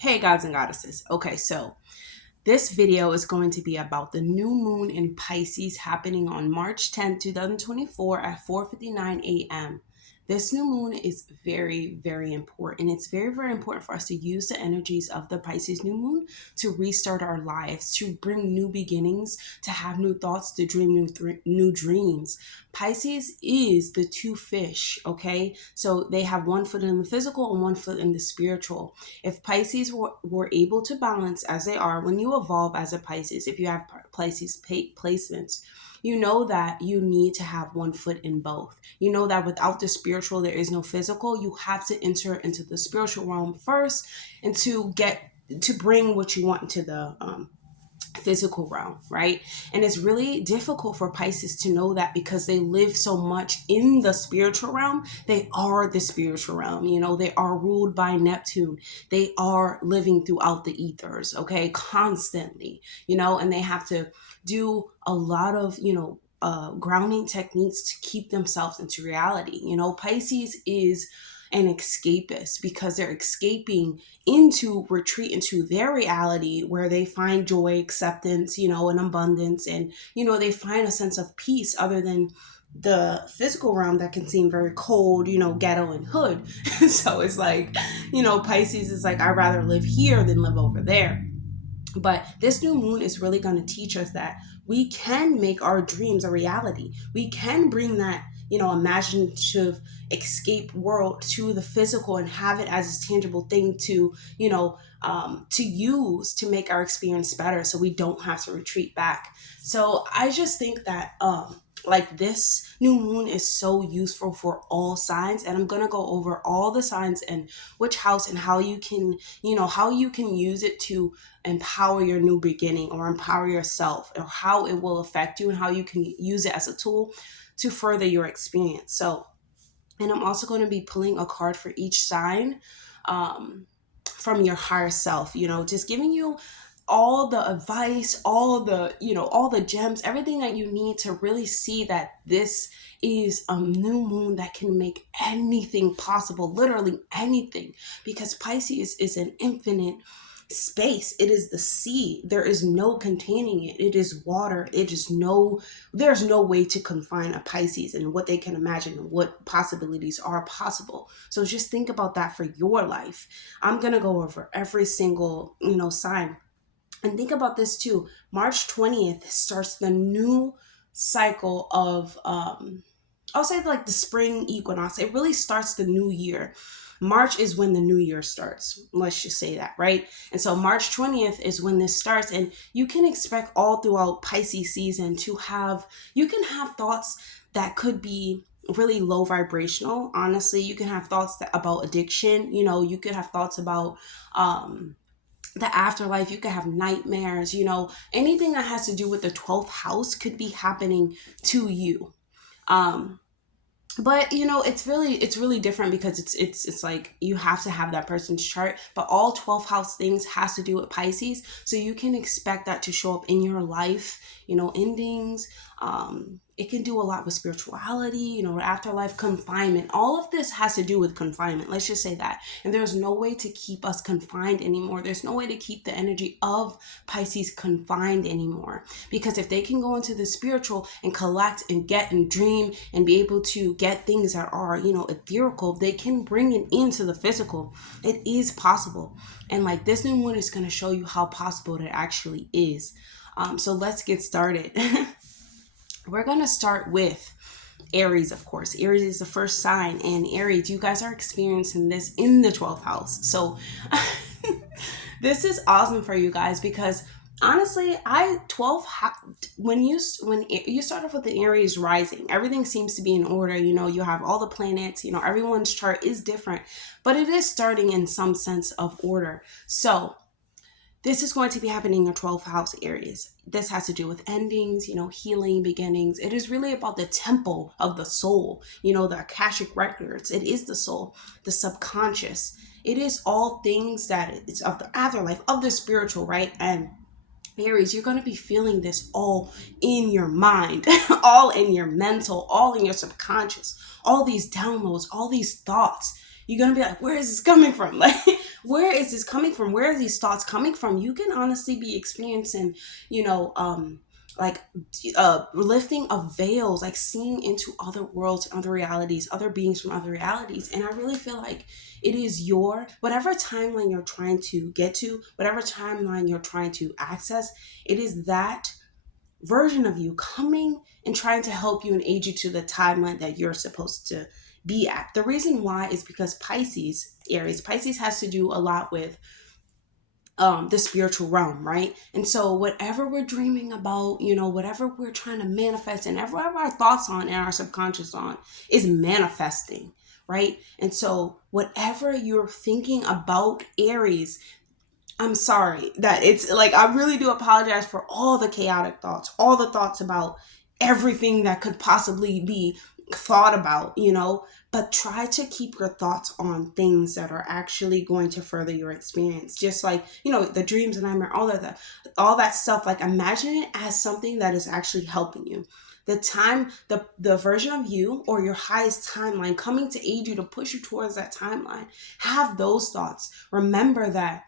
Hey gods and goddesses. Okay, so this video is going to be about the new moon in Pisces happening on March 10th, 2024 at 4:59 a.m. This new moon is very, very important. It's very, very important for us to use the energies of the Pisces new moon to restart our lives, to bring new beginnings, to have new thoughts, to dream new dreams. Pisces is the two fish, okay? So they have one foot in the physical and one foot in the spiritual. If Pisces were able to balance as they are, when you evolve as a Pisces, if you have Pisces placements, you know that you need to have one foot in both. You know that without the spiritual, there is no physical. You have to enter into the spiritual realm first and to bring what you want into the physical realm, right? And it's really difficult for Pisces to know that because they live so much in the spiritual realm. They are the spiritual realm, they are ruled by Neptune. They are living throughout the ethers, okay, constantly, and they have to do a lot of, grounding techniques to keep themselves into reality. Pisces is an escapist because they're escaping into retreat into their reality where they find joy, acceptance, and abundance, and they find a sense of peace other than the physical realm that can seem very cold, ghetto and hood. So it's like, Pisces is like, I'd rather live here than live over there. But this new moon is really going to teach us that we can make our dreams a reality. We can bring that, imaginative escape world to the physical and have it as a tangible thing to, to use to make our experience better so we don't have to retreat back. So I just think that, like this new moon is so useful for all signs, and I'm going to go over all the signs and which house and how you can, how you can use it to empower your new beginning or empower yourself, or how it will affect you and how you can use it as a tool to further your experience. So, and I'm also going to be pulling a card for each sign from your higher self, just giving you all the advice, all the, all the gems, everything that you need to really see that this is a new moon that can make anything possible, literally anything, because Pisces is an infinite space. It is the sea. There is no containing it. It is water. There's no way to confine a Pisces and what they can imagine and what possibilities are possible. So just think about that for your life. I'm going to go over every single, sign. And think about this too. March 20th starts the new cycle of, I'll say like the spring equinox. It really starts the new year. March is when the new year starts. Let's just say that, right? And so March 20th is when this starts. And you can expect all throughout Pisces season you can have thoughts that could be really low vibrational. Honestly, you can have thoughts about addiction. You could have thoughts about, the afterlife. You could have nightmares, anything that has to do with the 12th house could be happening to you. But it's really different because it's like you have to have that person's chart, but all 12th house things has to do with Pisces, so you can expect that to show up in your life, endings. It can do a lot with spirituality, afterlife, confinement. All of this has to do with confinement. Let's just say that. And there's no way to keep us confined anymore. There's no way to keep the energy of Pisces confined anymore. Because if they can go into the spiritual and collect and get and dream and be able to get things that are, ethereal, they can bring it into the physical. It is possible. And like this new moon is going to show you how possible it actually is. So let's get started. We're going to start with Aries, of course. Aries is the first sign, and Aries, you guys are experiencing this in the 12th house. So this is awesome for you guys because honestly, when you start off with the Aries rising, everything seems to be in order. You have all the planets, everyone's chart is different, but it is starting in some sense of order. So this is going to be happening in your 12th house, Aries. This has to do with endings, healing, beginnings. It is really about the temple of the soul, the Akashic records. It is the soul, the subconscious. It is all things that it's of the afterlife, of the spiritual, right? And Aries, you're going to be feeling this all in your mind, all in your mental, all in your subconscious, all these downloads, all these thoughts. You're going to be like, where is this coming from? Like, Where is this coming from? Where are these thoughts coming from? You can honestly be experiencing, you know, like lifting of veils, like seeing into other worlds, other realities, other beings from other realities. And I really feel like it is your, whatever timeline you're trying to get to, whatever timeline you're trying to access, it is that version of you coming and trying to help you and aid you to the timeline that you're supposed to be at. The reason why is because Pisces, Aries, Pisces has to do a lot with the spiritual realm, right? And so whatever we're dreaming about, you know, whatever we're trying to manifest and whatever our thoughts on and our subconscious on is manifesting, right? And so whatever you're thinking about, Aries, I'm sorry that it's like, I really do apologize for all the chaotic thoughts, all the thoughts about everything that could possibly be thought about, you know, but try to keep your thoughts on things that are actually going to further your experience. Just like, you know, the dreams and nightmare, all that stuff, like imagine it as something that is actually helping you. The version of you or your highest timeline coming to aid you to push you towards that timeline. Have those thoughts. Remember that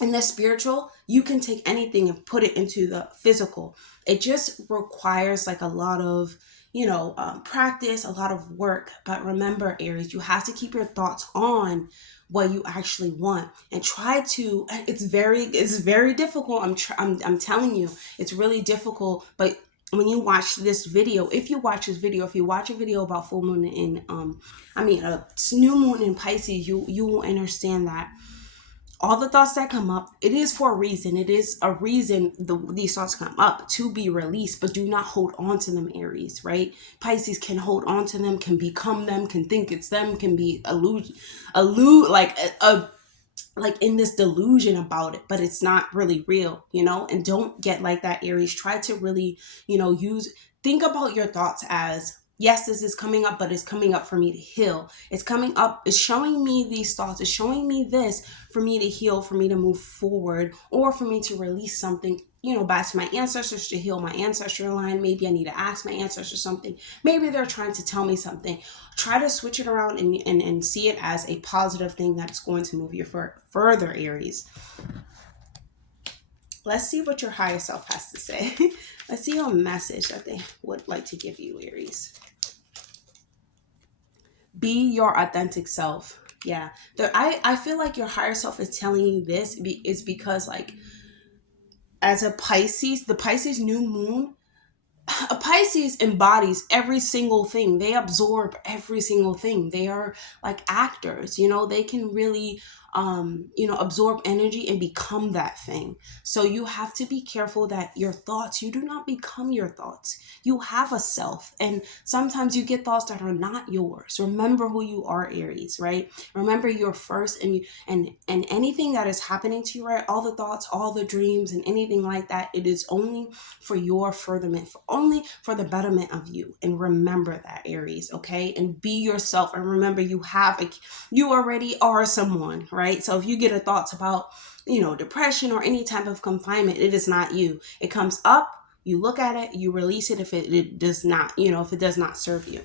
in the spiritual, you can take anything and put it into the physical. It just requires like a lot of, you know, practice, a lot of work. But remember, Aries, you have to keep your thoughts on what you actually want and try to. It's very difficult. I'm telling you, it's really difficult. But when you watch this video, if you watch a video about full moon in, a new moon in Pisces, you will understand that all the thoughts that come up, it is for a reason. It is a reason these thoughts come up to be released, but do not hold on to them, Aries, right? Pisces can hold on to them, can become them, can think it's them, can be like in this delusion about it, but it's not really real, you know? And don't get like that, Aries. Try to really, you know, think about your thoughts as, yes, this is coming up, but it's coming up for me to heal. It's coming up, it's showing me these thoughts, it's showing me this for me to heal, for me to move forward, or for me to release something, you know, back to my ancestors, to heal my ancestral line. Maybe I need to ask my ancestors something. Maybe they're trying to tell me something. Try to switch it around and see it as a positive thing that's going to move you further, Aries. Let's see what your higher self has to say. Let's see your message that they would like to give you, Aries. Be your authentic self. Yeah. I feel like your higher self is telling you this is because, like, as a Pisces, the Pisces new moon, a Pisces embodies every single thing. They absorb every single thing. They are like actors, you know, they can really, absorb energy and become that thing. So you have to be careful that your thoughts, you do not become your thoughts. You have a self, and sometimes you get thoughts that are not yours. Remember who you are, Aries, right? Remember you're first, and anything that is happening to you, right? All the thoughts, all the dreams, and anything like that, it is only for your furtherment, only for the betterment of you. And remember that, Aries, okay? And be yourself. And remember, you already are someone, right? So if you get a thoughts about, you know, depression or any type of confinement, it is not you. It comes up, you look at it, you release it if it does not, you know, if it does not serve you.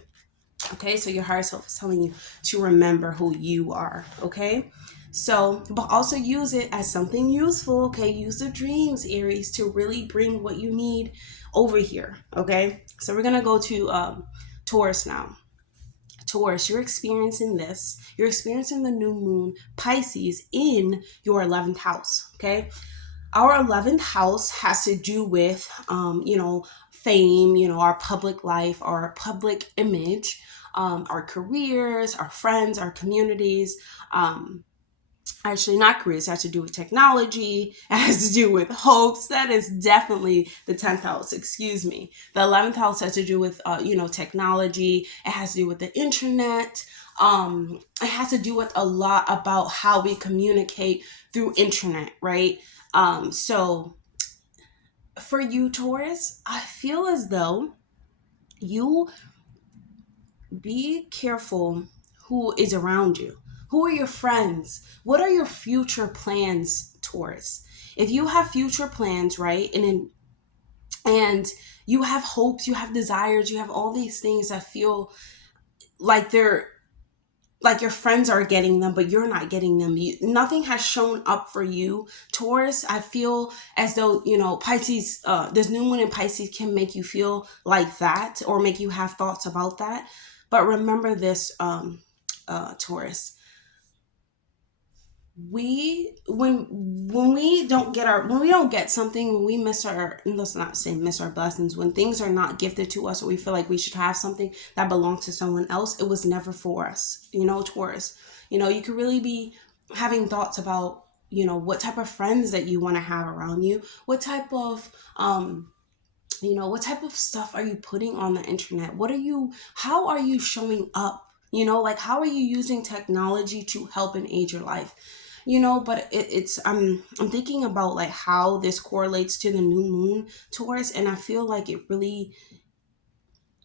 Okay, so your higher self is telling you to remember who you are, okay? So, but also use it as something useful, okay? Use the dreams, Aries, to really bring what you need over here, okay? So we're going to go to Taurus now. Taurus, you're experiencing this. You're experiencing the new moon, Pisces, in your 11th house, okay? Our 11th house has to do with, fame, you know, our public life, our public image, our careers, our friends, our communities. Actually, not careers. It has to do with technology. It has to do with hopes. That is definitely the 10th house. Excuse me. The 11th house has to do with, technology. It has to do with the internet. It has to do with a lot about how we communicate through internet, right? So for you, Taurus, I feel as though you be careful who is around you. Who are your friends? What are your future plans, Taurus? If you have future plans, right, and you have hopes, you have desires, you have all these things that feel like they're like your friends are getting them, but you're not getting them. Nothing has shown up for you, Taurus. I feel as though, Pisces, this new moon in Pisces can make you feel like that, or make you have thoughts about that. But remember this, Taurus. When we don't get something, when we miss our, let's not say miss our blessings, when things are not gifted to us, or we feel like we should have something that belongs to someone else, it was never for us, Taurus. You could really be having thoughts about, what type of friends that you want to have around you, what type of what type of stuff are you putting on the internet, how are you showing up, like how are you using technology to help and aid your life. But it's I'm thinking about like how this correlates to the new moon, Taurus, and I feel like it really,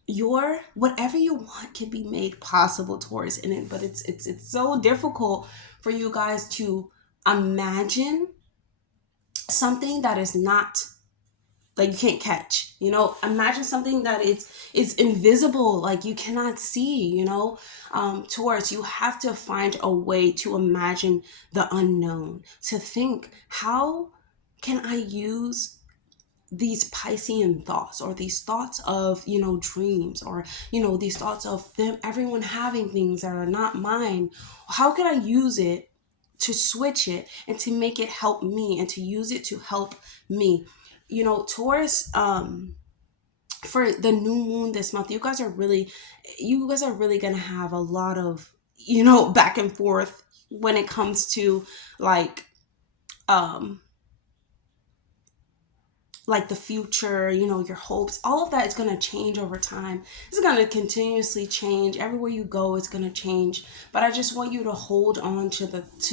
your whatever you want can be made possible, Taurus, in it. But it's so difficult for you guys to imagine something that is not, like, you can't catch. Imagine something that it's invisible, like you cannot see. Taurus, you have to find a way to imagine the unknown, to think, how can I use these Piscean thoughts, or these thoughts of, dreams, or these thoughts of them, everyone having things that are not mine. How can I use it to switch it and to make it help me, and to use it to help me? Taurus, for the new moon this month, you guys are really gonna have a lot of, back and forth when it comes to like um like the future, your hopes, all of that is going to change over time. It's going to continuously change. Everywhere you go, it's going to change. But I just want you to hold on to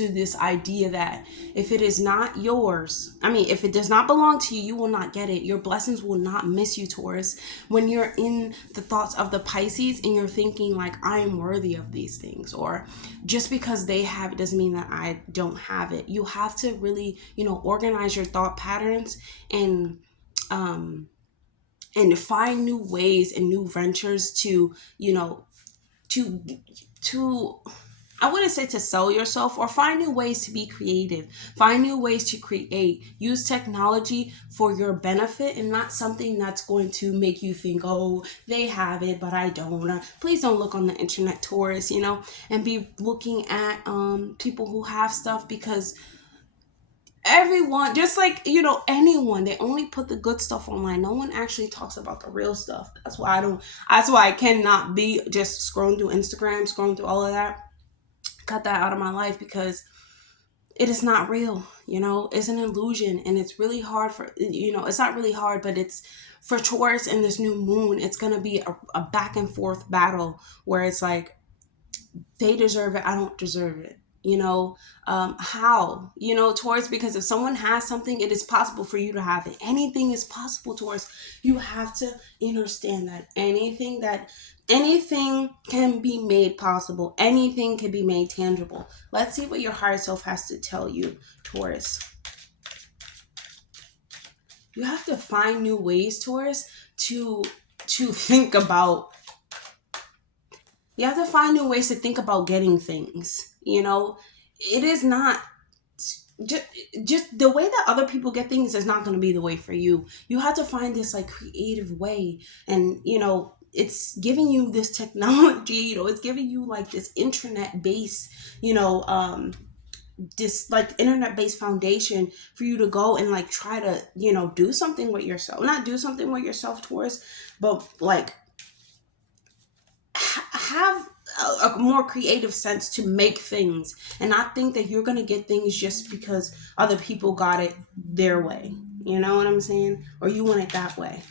this idea that if it is not yours, if it does not belong to you, you will not get it. Your blessings will not miss you, Taurus. When you're in the thoughts of the Pisces and you're thinking like, I am worthy of these things, or just because they have it doesn't mean that I don't have it. You have to really, organize your thought patterns, and find new ways and new ventures to, to I wouldn't say to sell yourself, or find new ways to be creative, find new ways to create, use technology for your benefit, and not something that's going to make you think, oh, they have it, but I don't. Please don't look on the internet, Taurus, and be looking at people who have stuff, because everyone, just like, anyone, they only put the good stuff online. No one actually talks about the real stuff. That's why I cannot be just scrolling through Instagram, scrolling through all of that. Cut that out of my life, because it is not real. It's an illusion, and it's really hard for, it's not really hard, but it's for Taurus in this new moon. It's going to be a back and forth battle, where it's like, they deserve it, I don't deserve it. How, Taurus, because if someone has something, it is possible for you to have it. Anything is possible, Taurus. You have to understand that anything can be made possible. Anything can be made tangible. Let's see what your higher self has to tell you, Taurus. You have to find new ways, Taurus, to think about. You have to find new ways to think about getting things. It is not just the way that other people get things is not going to be the way for you. You have to find this like creative way, and it's giving you this technology. It's giving you like this internet base, this like internet based foundation for you to go and like try to do something with yourself. Not do something with yourself, Taurus, but like have a more creative sense to make things, and not think that you're gonna get things just because other people got it their way. You know what I'm saying? Or you want it that way.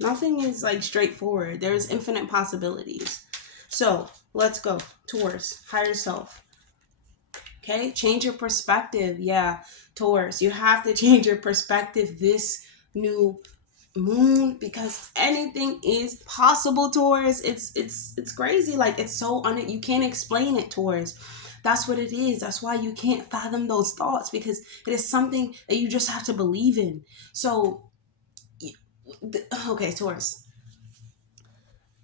Nothing is like straightforward. There's infinite possibilities. So let's go, Taurus, higher self. Okay, change your perspective. Yeah, Taurus, you have to change your perspective this new moon, because anything is possible, Taurus. It's crazy. Like, it's so you can't explain it, Taurus. That's what it is. That's why you can't fathom those thoughts, because it is something that you just have to believe in. So okay, Taurus,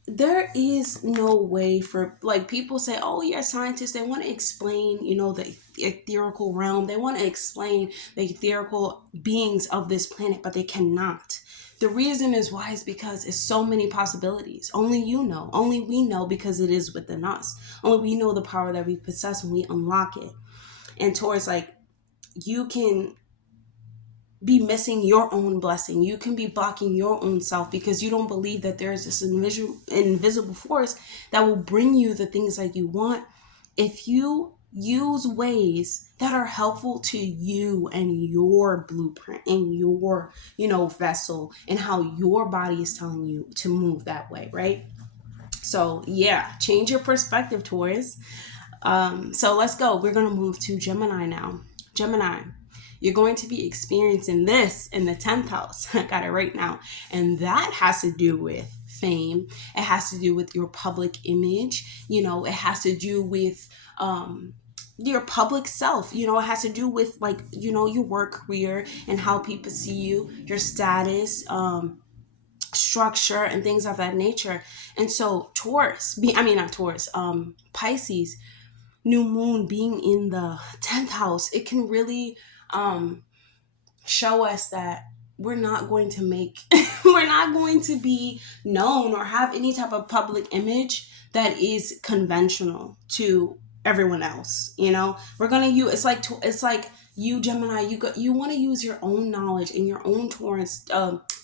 there is no way for, like, people say, oh yeah, scientists, they want to explain, the ethereal realm, they want to explain the ethereal beings of this planet, but they cannot. The reason is why is because it's so many possibilities. Only you know, only we know, because it is within us. Only we know the power that we possess when we unlock it. And towards, like, you can be missing your own blessing. You can be blocking your own self because you don't believe that there is this invisible force that will bring you the things that you want if you use ways that are helpful to you and your blueprint and your, vessel, and how your body is telling you to move that way, right? So yeah, change your perspective, Taurus. So let's go. We're going to move to Gemini now. Gemini, you're going to be experiencing this in the 10th house. I got it right now. And that has to do with fame. It has to do with your public image. It has to do with your public self. It has to do with, like, your work career and how people see you, your status, structure, and things of that nature. And so Pisces, new moon being in the 10th house, it can really show us that we're not going to make we're not going to be known or have any type of public image that is conventional to everyone else. We're gonna use, it's like you, Gemini, you want to use your own knowledge and your own Taurus,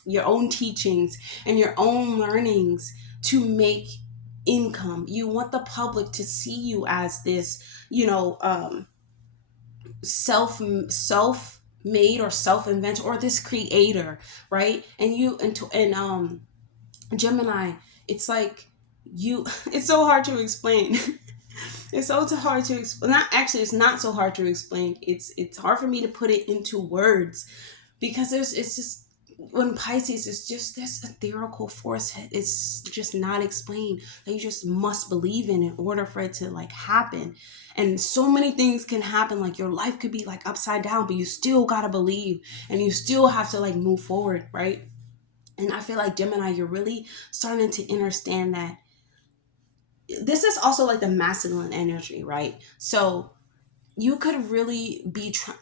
your own teachings and your own learnings to make income. You want the public to see you as this, self made or self-invent, or this creator, right? And Gemini, it's like you it's so hard to explain. It's so hard to explain. Not actually, it's not so hard to explain. It's hard for me to put it into words, because it's just, when Pisces is just this ethereal force, it's just not explained, that you just must believe in order for it to, like, happen. And so many things can happen, like your life could be like upside down, but you still gotta believe, and you still have to, like, move forward, right? And I feel like, Gemini, you're really starting to understand that this is also like the masculine energy, right? So you could really be trying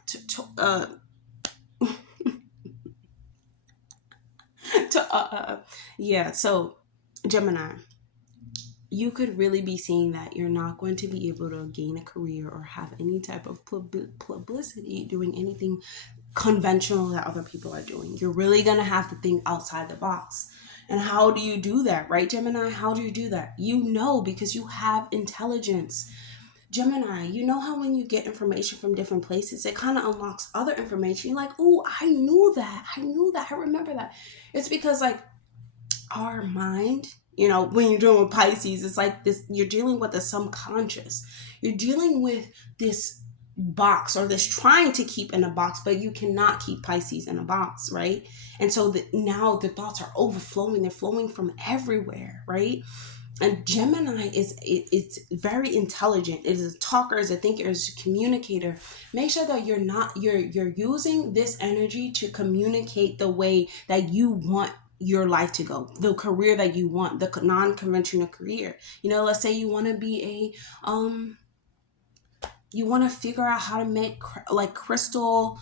yeah. So Gemini, you could really be seeing that you're not going to be able to gain a career or have any type of publicity doing anything conventional that other people are doing. You're really going to have to think outside the box. And how do you do that, right, Gemini? How do you do that? Because you have intelligence. Gemini, you know how when you get information from different places, it kind of unlocks other information. You're like, oh, I knew that. I remember that. It's because, like, our mind, when you're dealing with Pisces, it's like this, you're dealing with the subconscious. You're dealing with this box, or this trying to keep in a box, but you cannot keep Pisces in a box, right? And so now the thoughts are overflowing. They're flowing from everywhere, right? And Gemini it's very intelligent. It is a talker, is a thinker, is a communicator. Make sure that you're using this energy to communicate the way that you want your life to go, the career that you want, the non-conventional career. Let's say you want to be you want to figure out how to make like crystal,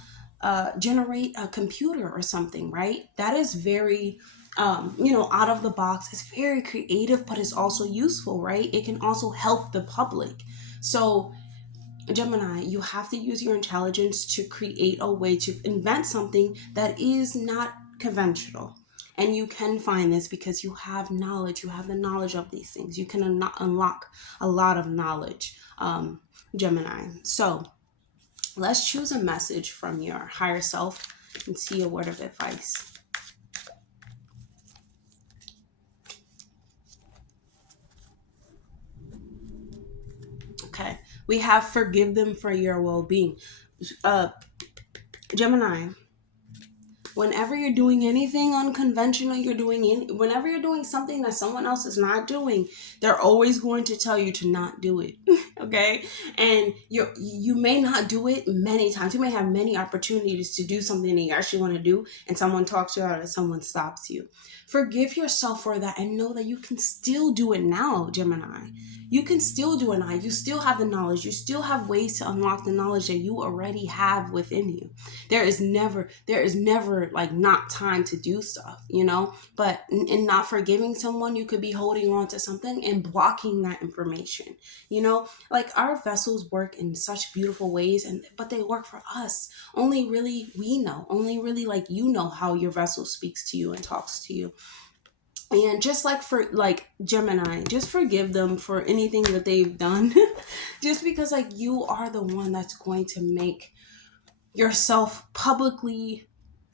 generate a computer or something, right? That is very out of the box. It's very creative, but it's also useful, right? It can also help the public. So Gemini, you have to use your intelligence to create a way to invent something that is not conventional. And you can find this because you have knowledge. You have the knowledge of these things. You can unlock a lot of knowledge, Gemini. So let's choose a message from your higher self and see a word of advice. Okay, we have forgive them for your well-being. Gemini, whenever you're doing anything unconventional, whenever you're doing something that someone else is not doing, they're always going to tell you to not do it. Okay? And you may not do it many times. You may have many opportunities to do something that you actually want to do, and someone talks you out of it, someone stops you. Forgive yourself for that and know that you can still do it now, Gemini. You can still do it now. You still have the knowledge. You still have ways to unlock the knowledge that you already have within you. There is never like not time to do stuff, you know? But in not forgiving someone, you could be holding on to something and blocking that information, you know? Like our vessels work in such beautiful ways, but they work for us. Only really we know. Only really like you know how your vessel speaks to you and talks to you. And just like for like Gemini, just forgive them for anything that they've done. Just because like you are the one that's going to make yourself publicly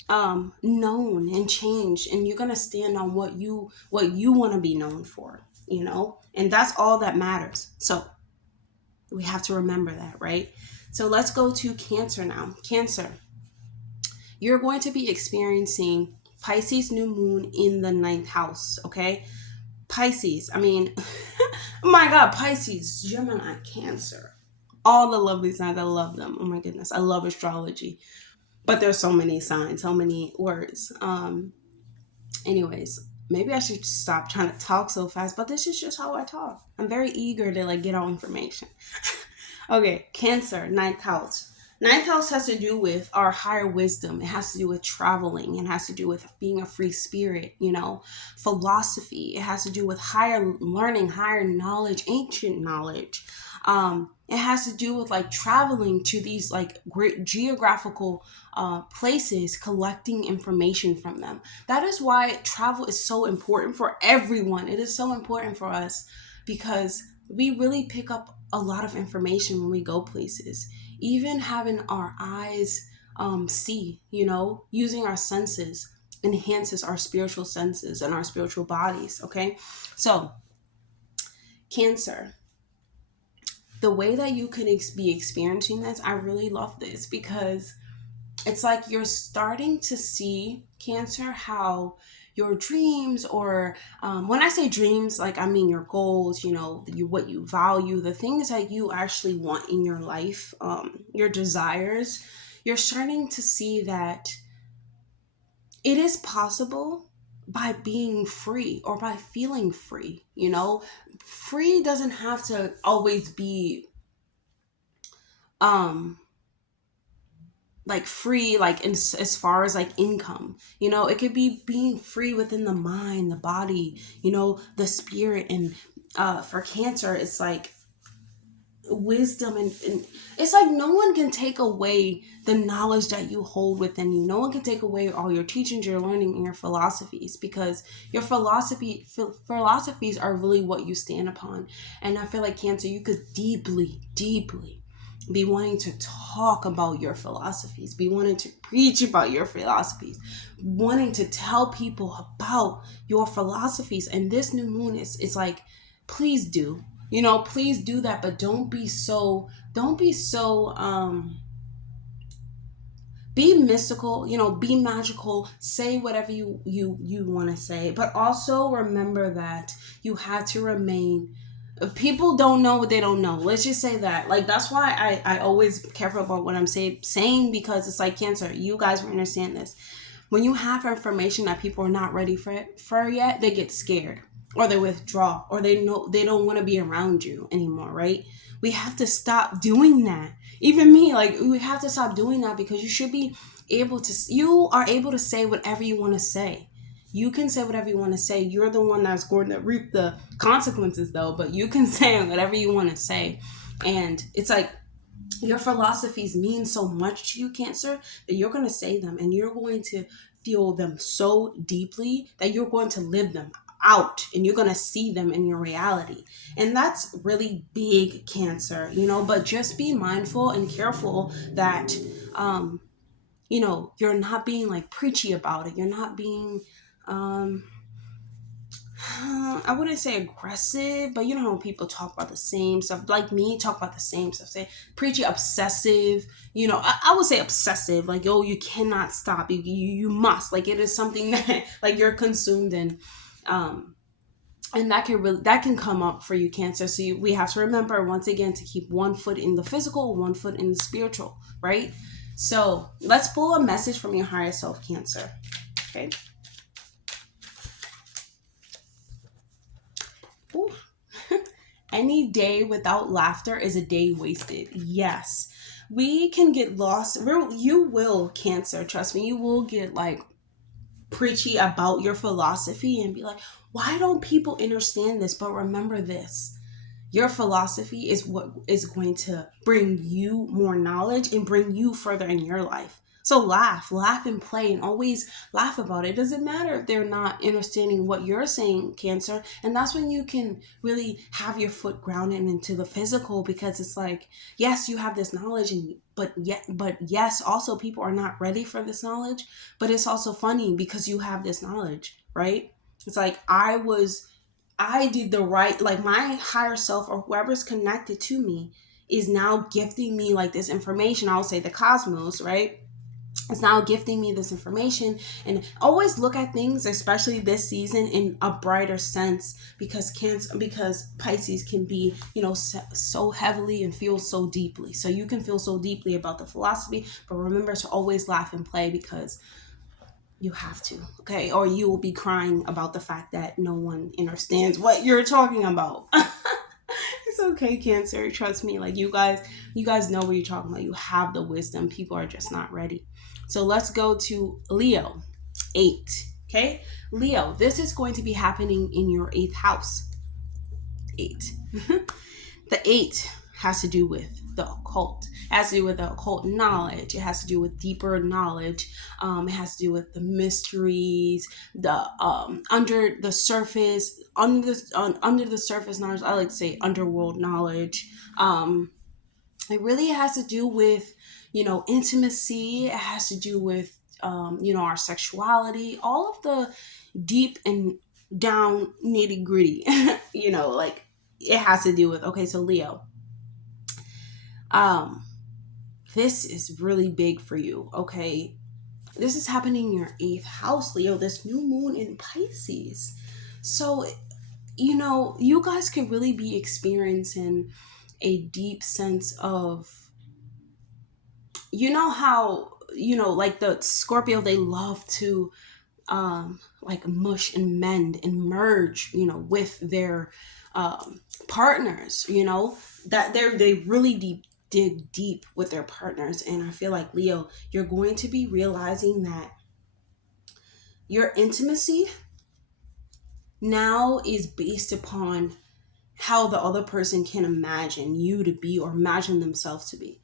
known and changed, and you're gonna stand on what you want to be known for, you know, and that's all that matters. So we have to remember that, right? So let's go to Cancer now. Cancer, you're going to be experiencing Pisces new moon in the 9th house, okay? Pisces, I mean, oh my God, Pisces, Gemini, Cancer, all the lovely signs. I love them. Oh my goodness, I love astrology. But there's so many signs, so many words. Anyways, maybe I should stop trying to talk so fast, but this is just how I talk. I'm very eager to like get all information. Okay, Cancer, 9th house. 9th house has to do with our higher wisdom. It has to do with traveling. It has to do with being a free spirit, you know, philosophy. It has to do with higher learning, higher knowledge, ancient knowledge. It has to do with like traveling to these like great geographical places, collecting information from them. That is why travel is so important for everyone. It is so important for us because we really pick up a lot of information when we go places. Even having our eyes see, you know, using our senses enhances our spiritual senses and our spiritual bodies. Okay, so Cancer, the way that you can be experiencing this, I really love this because it's like you're starting to see, Cancer, how your dreams, or when I say dreams, like I mean your goals, you know, what you value, the things that you actually want in your life, your desires, you're starting to see that it is possible by being free or by feeling free, you know. Free doesn't have to always be um like free like as far as like income, you know. It could be being free within the mind, the body, you know, the spirit. And for Cancer, it's like wisdom, and it's like no one can take away the knowledge that you hold within you. No one can take away all your teachings, your learning, and your philosophies, because your philosophies are really what you stand upon. And I feel like, Cancer, you could deeply be wanting to talk about your philosophies, be wanting to preach about your philosophies, wanting to tell people about your philosophies. And this new moon is, it's like, please do, you know, please do that. But don't be so be mystical, you know, be magical, say whatever you want to say, but also remember that you have to remain. People don't know what they don't know. Let's just say that. Like, that's why I always careful about what I'm saying, because it's like, Cancer, you guys will understand this. When you have information that people are not ready for yet, they get scared, or they withdraw, or they don't want to be around you anymore, right? We have to stop doing that. Even me, like, we have to stop doing that, because you are able to say whatever you want to say. You can say whatever you want to say. You're the one that's going to reap the consequences, though, but you can say whatever you want to say. And it's like, your philosophies mean so much to you, Cancer, that you're going to say them, and you're going to feel them so deeply that you're going to live them out, and you're going to see them in your reality. And that's really big, Cancer, you know. But just be mindful and careful that you know, you're not being like preachy about it. You're not being I wouldn't say aggressive, but you know how people talk about the same stuff, like me, talk about the same stuff, say preachy, obsessive. You know, I would say obsessive, like, yo, you cannot stop, you must, like, it is something that like you're consumed in. um and that can really, that can come up for you, Cancer. So we have to remember once again to keep one foot in the physical, one foot in the spiritual, right? So let's pull a message from your higher self, Cancer. Okay. Ooh. Any day without laughter is a day wasted. Yes. We can get lost. You will, Cancer, trust me, you will get like preachy about your philosophy and be like, why don't people understand this? But remember this, your philosophy is what is going to bring you more knowledge and bring you further in your life. So laugh and play, and always laugh about it. It doesn't matter if they're not understanding what you're saying, Cancer. And that's when you can really have your foot grounded into the physical, because it's like, yes, you have this knowledge, and but yes, also people are not ready for this knowledge. But it's also funny because you have this knowledge, right? It's like I did the right, like my higher self or whoever's connected to me is now gifting me like this information. I'll say the cosmos, right? It's now gifting me this information. And always look at things, especially this season, in a brighter sense, because Pisces can be, you know, so heavily and feel so deeply. So you can feel so deeply about the philosophy, but remember to always laugh and play, because you have to, okay? Or you will be crying about the fact that no one understands what you're talking about. It's okay, Cancer. Trust me. Like, you guys know what you're talking about. You have the wisdom. People are just not ready. So let's go to Leo, 8. Okay, Leo. This is going to be happening in your 8th house. 8. The 8 has to do with the occult. It has to do with the occult knowledge. It has to do with deeper knowledge. It has to do with the mysteries, the under the surface, under the surface knowledge. I like to say underworld knowledge. It really has to do with, you know, intimacy. It has to do with, you know, our sexuality, all of the deep and down nitty gritty. You know, like, it has to do with, okay, so Leo, this is really big for you, okay? This is happening in your 8th house, Leo, this new moon in Pisces. So, you know, you guys could really be experiencing a deep sense of, you know how, you know, like the Scorpio, they love to like mush and mend and merge, you know, with their partners, you know, that they really dig deep with their partners. And I feel like, Leo, you're going to be realizing that your intimacy now is based upon how the other person can imagine you to be, or imagine themselves to be.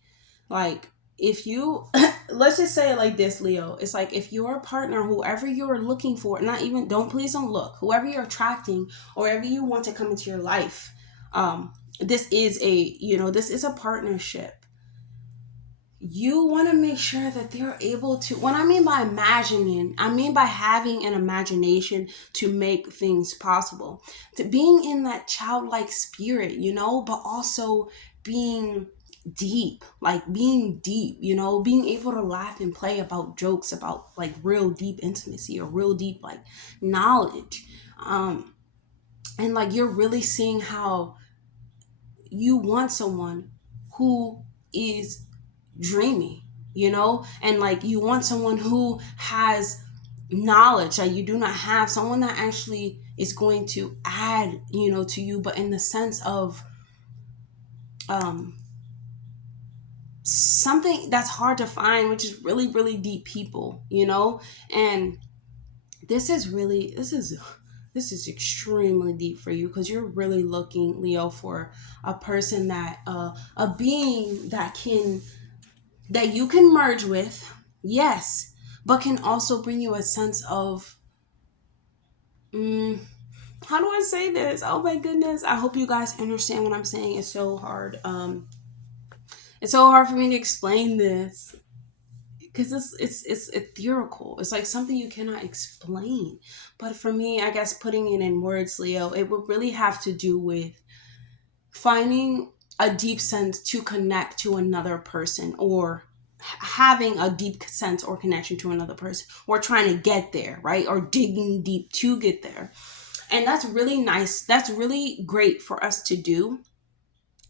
Like, if you let's just say it like this, Leo, it's like, if your partner, whoever you're looking for, not even, please don't look, whoever you're attracting or whoever you want to come into your life, this is a, you know, this is a partnership. You want to make sure that they're able to, what I mean by imagining, I mean by having an imagination to make things possible, to being in that childlike spirit, you know, but also being deep, like being deep, you know, being able to laugh and play about jokes about like real deep intimacy or real deep like knowledge. And like, you're really seeing how you want someone who is dreamy, you know, and like, you want someone who has knowledge that you do not have, someone that actually is going to add, you know, to you, but in the sense of something that's hard to find, which is really, really deep people, you know. And this is extremely deep for you, because you're really looking, Leo, for a person that a being that you can merge with, yes, but can also bring you a sense of, how do I say this? Oh my goodness. I hope you guys understand what I'm saying. It's so hard. It's so hard for me to explain this. because it's ethereal. It's like something you cannot explain. But for me, I guess putting it in words, Leo, it would really have to do with finding a deep sense to connect to another person, or having a deep sense or connection to another person, or trying to get there, right? Or digging deep to get there. And that's really nice. That's really great for us to do,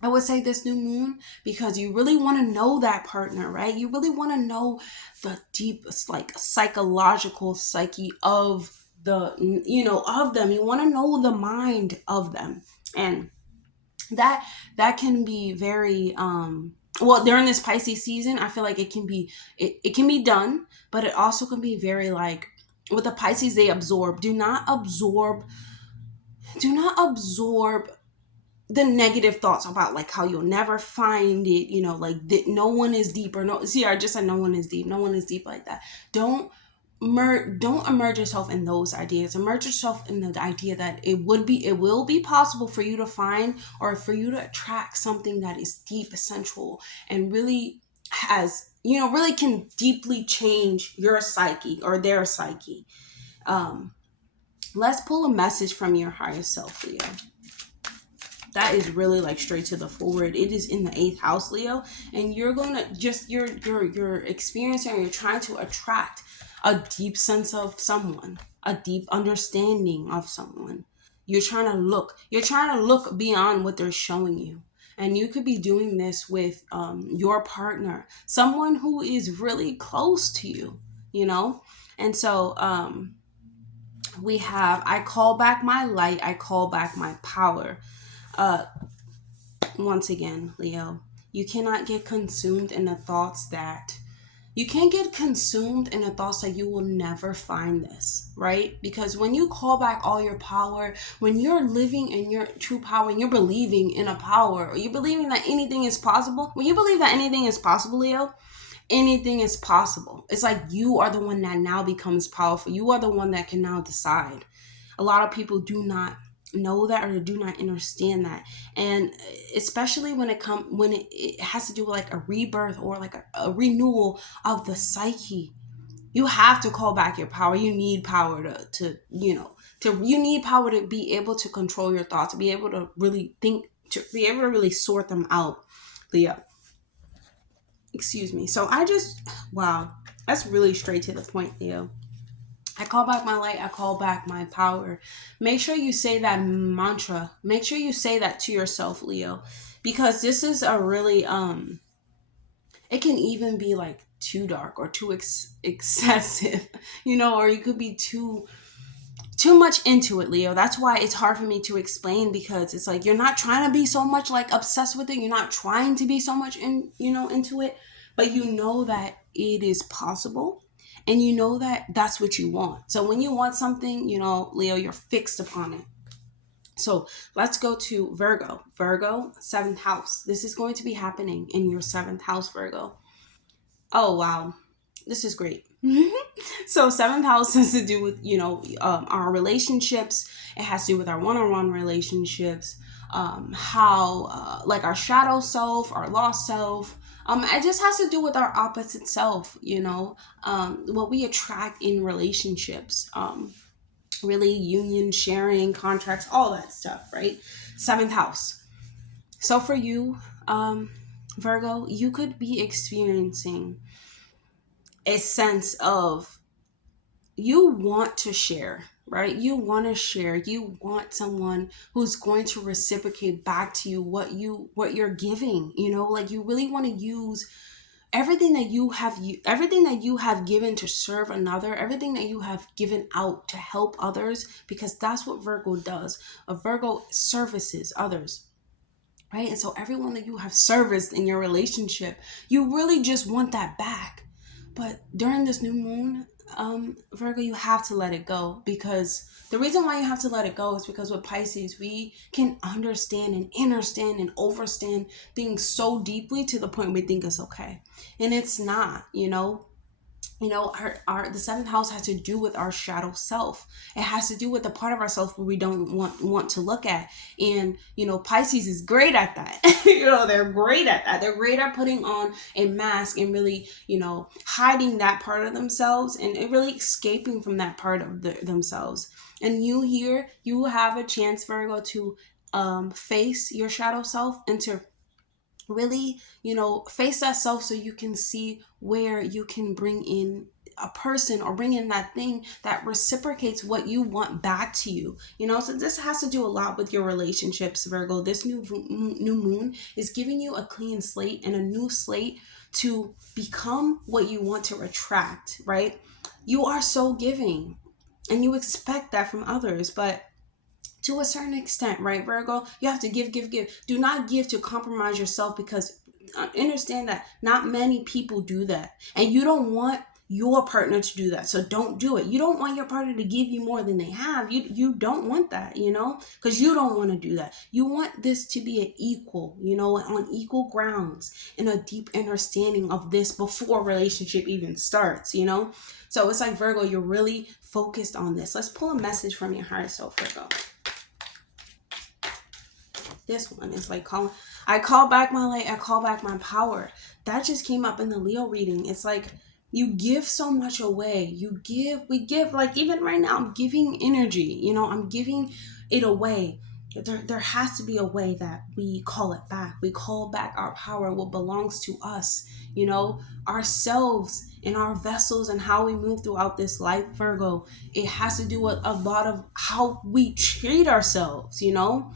I would say, this new moon, because you really want to know that partner, right? You really want to know the deep, like, psychological psyche of of them. You want to know the mind of them. And that can be very well, during this Pisces season, I feel like it can be done, but it also can be very, like, with the Pisces, they absorb. Do not absorb the negative thoughts about, like, how you'll never find it, like, that no one is deep, or no, see, I just said no one is deep, like that. Don't immerse yourself in those ideas. Immerse yourself in the idea that it will be possible for you to find, or for you to attract something that is deep, essential, and really really can deeply change your psyche or their psyche. Let's pull a message from your higher self, Leo. That is really, like, straight to the forward. It is in the 8th house, Leo, and you're going to just you're experiencing, or you're trying to attract a deep sense of someone, a deep understanding of someone. You're trying to look beyond what they're showing you. And you could be doing this with your partner, someone who is really close to you, And so we have, I call back my light, I call back my power. Once again, Leo, you cannot get consumed in the thoughts that you can't get consumed in the thoughts that you will never find this, right? Because when you call back all your power, when you're living in your true power, and you're believing in a power, or you're believing that anything is possible, when you believe that anything is possible, Leo, anything is possible. It's like you are the one that now becomes powerful. You are the one that can now decide. A lot of people do not know that, or do not understand that, and especially when it has to do with, like, a rebirth, or like a renewal of the psyche. You have to call back your power. You need power you need power to be able to control your thoughts, to be able to really think, to be able to really sort them out, Leo. Excuse me. So wow, that's really straight to the point, Leo. I call back my light, I call back my power. Make sure you say that mantra. Make sure you say that to yourself, Leo, because this is a really it can even be, like, too dark, or too excessive, or you could be too much into it, Leo. That's why it's hard for me to explain, because it's like you're not trying to be so much, like, obsessed with it. You're not trying to be so much into it, but you know that it is possible. And you know that that's what you want. So when you want something, Leo, you're fixed upon it. So let's go to Virgo. Virgo, 7th house. This is going to be happening in your 7th house, Virgo. Oh, wow. This is great. So 7th house has to do with, our relationships. It has to do with our one-on-one relationships. How, like, our shadow self, our lost self. It just has to do with our opposite self, what we attract in relationships, really union, sharing, contracts, all that stuff, right? 7th house. So for you, Virgo, you could be experiencing a sense of you want to share, right? You want to share. You want someone who's going to reciprocate back to you what you're giving, like, you really want to use everything that you have given to serve another, everything that you have given out to help others, because that's what Virgo does. A Virgo services others, right? And so everyone that you have serviced in your relationship, you really just want that back. But during this new moon, Virgo, you have to let it go, because the reason why you have to let it go is because with Pisces, we can understand and understand and overstand things so deeply to the point we think it's okay. And it's not, You know, the seventh house has to do with our shadow self. It has to do with the part of ourselves where we don't want to look at. And you know, Pisces is great at that. You know, they're great at that. They're great at putting on a mask and really, you know, hiding that part of themselves and really escaping from that part of themselves. And you here, you have a chance, Virgo, to face your shadow self and to really, you know, face that self so you can see where you can bring in a person or bring in that thing that reciprocates what you want back to you. You know, so this has to do a lot with your relationships, Virgo. This new moon is giving you a clean slate and a new slate to become what you want to attract, right? You are so giving and you expect that from others, but to a certain extent, right, Virgo? You have to give, give, give. Do not give to compromise yourself, because understand that not many people do that. And you don't want your partner to do that. So don't do it. You don't want your partner to give you more than they have. You don't want that, you know, because you don't want to do that. You want this to be an equal, you know, on equal grounds, and a deep understanding of this before relationship even starts, you know? So it's like, Virgo, you're really focused on this. Let's pull a message from your higher self, Virgo. This one is like calling. I call back my light. I call back my power. That just came up in the Leo reading. It's like you give so much away. We give, like even right now, I'm giving energy. You know, I'm giving it away. There has to be a way that we call it back. We call back our power, what belongs to us, you know, ourselves and our vessels and how we move throughout this life, Virgo. It has to do with a lot of how we treat ourselves, you know.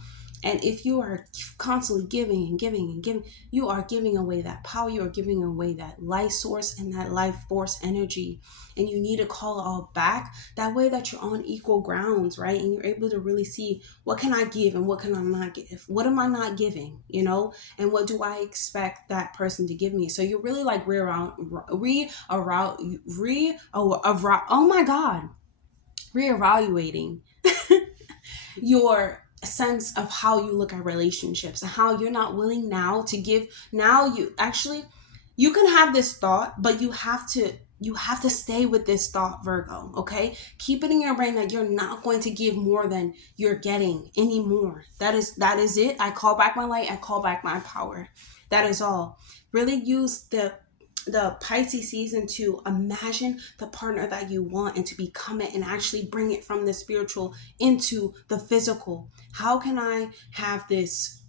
And if you are constantly giving and giving and giving, you are giving away that power. You are giving away that life source and that life force energy. And you need to call it all back. That way that you're on equal grounds, right? And you're able to really see, what can I give and what can I not give? What am I not giving, you know? And what do I expect that person to give me? So you're really like reevaluating your sense of how you look at relationships and how you're not willing now to give. Now you can have this thought, but you have to stay with this thought, Virgo. Okay, keep it in your brain that you're not going to give more than you're getting anymore. That is it. I call back my light. I call back my power. That is all. Really use the Pisces season to imagine the partner that you want and to become it, and actually bring it from the spiritual into the physical. How can I have this,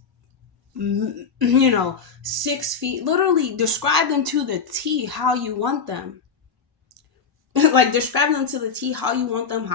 you know, 6 feet? Literally describe them to the T how you want them. Like describe them to the T how you want them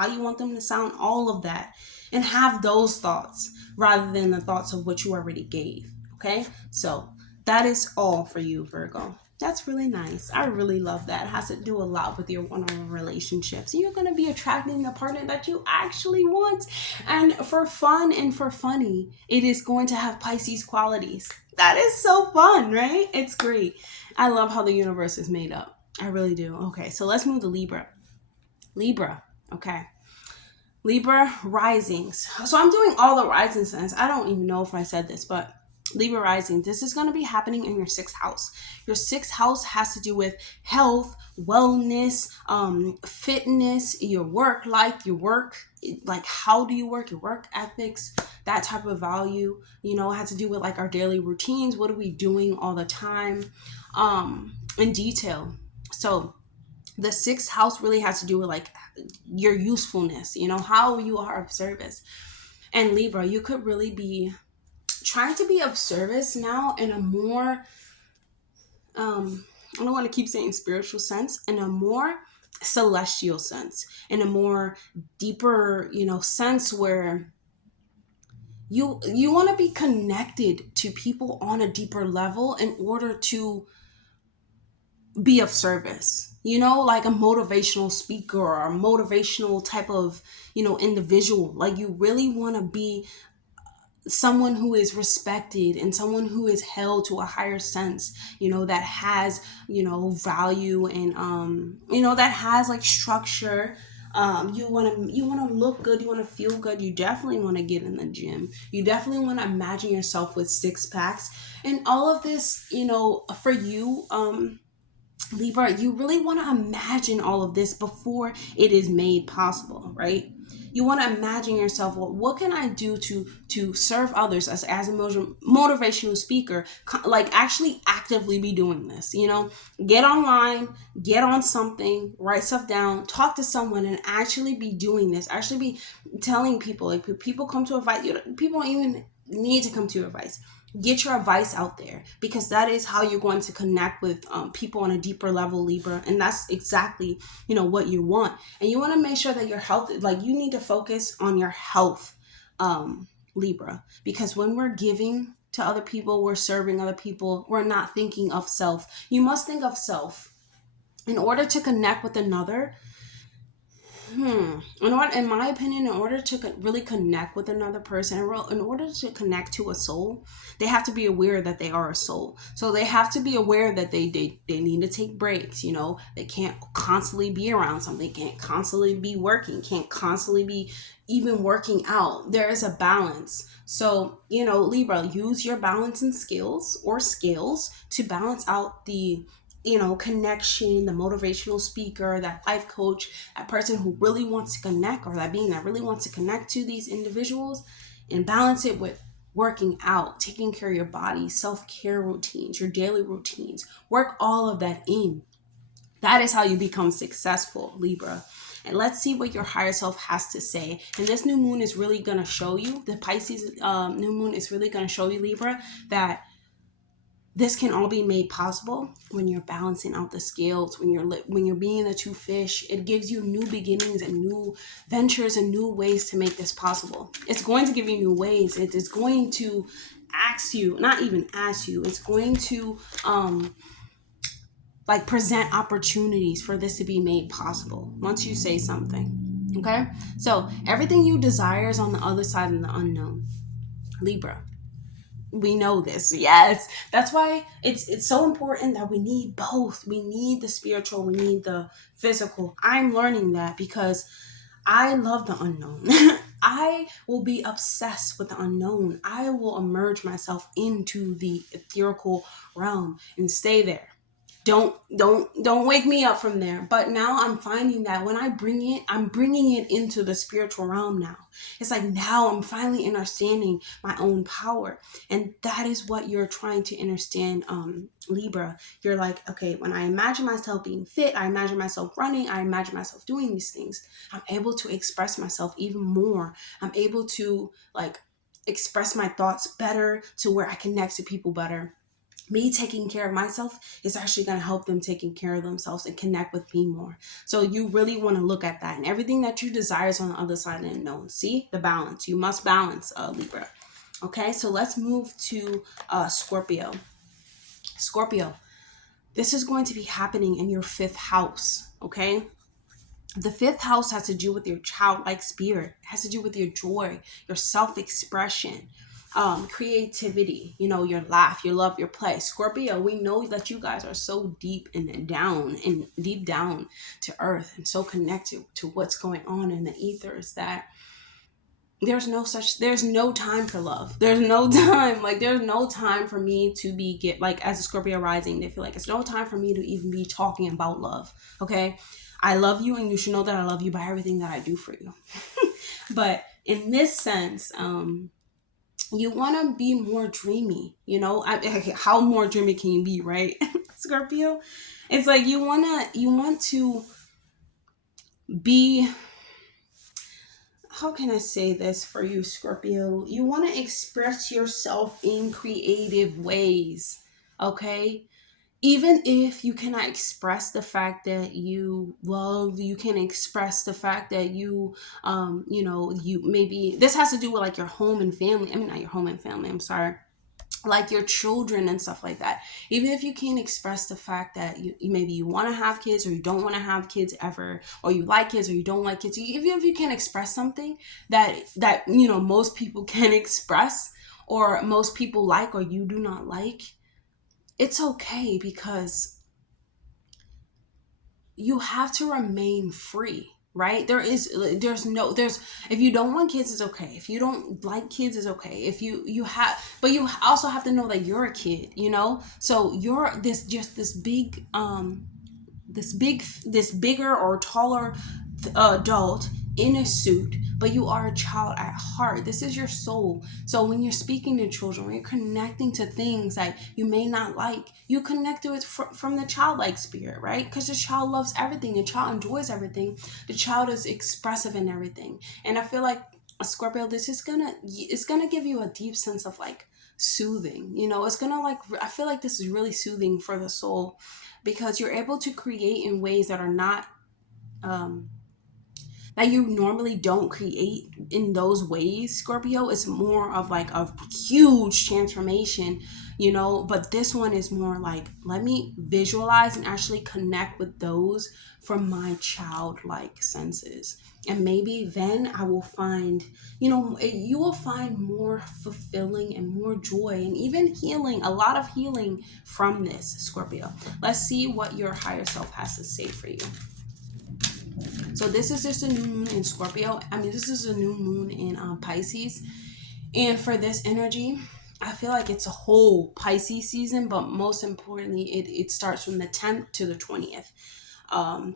to sound, all of that. And have those thoughts rather than the thoughts of what you already gave. Okay? So that is all for you, Virgo. That's really nice. I really love that. It has to do a lot with your one-on-one relationships. You're going to be attracting the partner that you actually want. And for fun and for funny, it is going to have Pisces qualities. That is so fun, right? It's great. I love how the universe is made up. I really do. Okay, so let's move to Libra. Libra, okay. Libra risings. So I'm doing all the rising signs. I don't even know if I said this, but Libra rising, this is going to be happening in your 6th house. Your 6th house has to do with health, wellness, fitness, your work life, your work, like how do you work, your work ethics, that type of value. You know, it has to do with like our daily routines. What are we doing all the time, in detail. So the 6th house really has to do with like your usefulness, you know, how you are of service. And Libra, you could really be trying to be of service now in a more, I don't want to keep saying spiritual sense, in a more celestial sense, in a more deeper, you know, sense where you want to be connected to people on a deeper level in order to be of service, you know, like a motivational speaker or a motivational type of, you know, individual. Like you really want to be someone who is respected and someone who is held to a higher sense, you know, that has, you know, value and you know, that has like structure. You want to look good, you want to feel good, you definitely want to get in the gym, you definitely want to imagine yourself with 6 packs and all of this, you know, for you. Libra, you really want to imagine all of this before it is made possible, right? You want to imagine yourself, well, what can I do to serve others as a motivational speaker, like actually actively be doing this, get online, get on something, write stuff down, talk to someone, and actually be doing this, actually be telling people, like people come to advice, people don't even need to come to your advice. Get your advice out there, because that is how you're going to connect with people on a deeper level, Libra. And that's exactly what you want. And you want to make sure that your health, like, you need to focus on your health, Libra, because when we're giving to other people, we're serving other people, we're not thinking of self. You must think of self in order to connect with another. In my opinion, in order to really connect with another person, in order to connect to a soul, they have to be aware that they are a soul. So they have to be aware that they need to take breaks. They can't constantly be around something, can't constantly be working, can't constantly be even working out. There is a balance. So, Libra, use your balancing skills or scales to balance out the connection, the motivational speaker, that life coach, that person who really wants to connect, or that being that really wants to connect to these individuals, and balance it with working out, taking care of your body, self-care routines, your daily routines. Work all of that in. That is how you become successful, Libra. And let's see what your higher self has to say. And this new moon is really going to show you, the Pisces new moon is really going to show you, Libra, that this can all be made possible when you're balancing out the scales, when you're being the two fish. It gives you new beginnings and new ventures and new ways to make this possible. It's going to give you new ways. It is going to not even ask you, it's going to present opportunities for this to be made possible once you say something. Okay? So everything you desire is on the other side in the unknown, Libra. We know this. Yes. That's why it's so important that we need both. We need the spiritual, we need the physical. I'm learning that because I love the unknown. I will be obsessed with the unknown. I will immerse myself into the ethereal realm and stay there. Don't wake me up from there. But now I'm finding that when I'm bringing it into the spiritual realm now. It's like now I'm finally understanding my own power. And that is what you're trying to understand, Libra. You're like, okay, when I imagine myself being fit, I imagine myself running, I imagine myself doing these things, I'm able to express myself even more. I'm able to express my thoughts better, to where I connect to people better. Me taking care of myself is actually going to help them taking care of themselves and connect with me more. So you really want to look at that, and everything that you desire is on the other side of the unknown. See the balance. You must balance, Libra. Okay, so let's move to Scorpio. Scorpio, this is going to be happening in your 5th house. Okay, the 5th house has to do with your childlike spirit. It has to do with your joy, your self-expression, creativity, your laugh, your love, your play. Scorpio, we know that you guys are so deep down to earth, and so connected to what's going on in the ethers, that there's no time for love. There's no time. There's no time for me to be as a Scorpio rising. They feel like it's no time for me to even be talking about love. Okay. I love you, and you should know that I love you by everything that I do for you. But in this sense, you want to be more dreamy, how more dreamy can you be, right? Scorpio, it's like you want to be, how can I say this for you, Scorpio? You want to express yourself in creative ways, okay? Even if you cannot express the fact that you can express the fact that you maybe, this has to do with your home and family. I mean, not your home and family, I'm sorry. Your children and stuff like that. Even if you can't express the fact that you maybe you want to have kids, or you don't want to have kids ever, or you like kids or you don't like kids, even if you can't express something that most people can express, or most people like, or you do not like, it's okay, because you have to remain free. right? There's if you don't want kids, it's okay. If you don't like kids, it's okay. If you have, but you also have to know that you're a kid, you know? So you're this big this bigger or taller adult in a suit, but you are a child at heart. This is your soul. So when you're speaking to children, when you're connecting to things that you may not like, you connect to it from the childlike spirit, right? Because the child loves everything, the child enjoys everything, the child is expressive in everything. And I feel like Scorpio, this is it's gonna give you a deep sense of like soothing, you know. It's gonna like, I feel like this is really soothing for the soul, because you're able to create in ways that are not um that you normally don't create in those ways. Scorpio is more of like a huge transformation, you know, but this one is more like, let me visualize and actually connect with those from my childlike senses. And maybe then I will find, you know, you will find more fulfilling and more joy and even healing, a lot of healing from this, Scorpio. Let's see what your higher self has to say for you. So this is just a new moon in Scorpio. I mean, this is a new moon in Pisces. And for this energy, I feel like it's a whole Pisces season, but most importantly, it starts from the 10th to the 20th.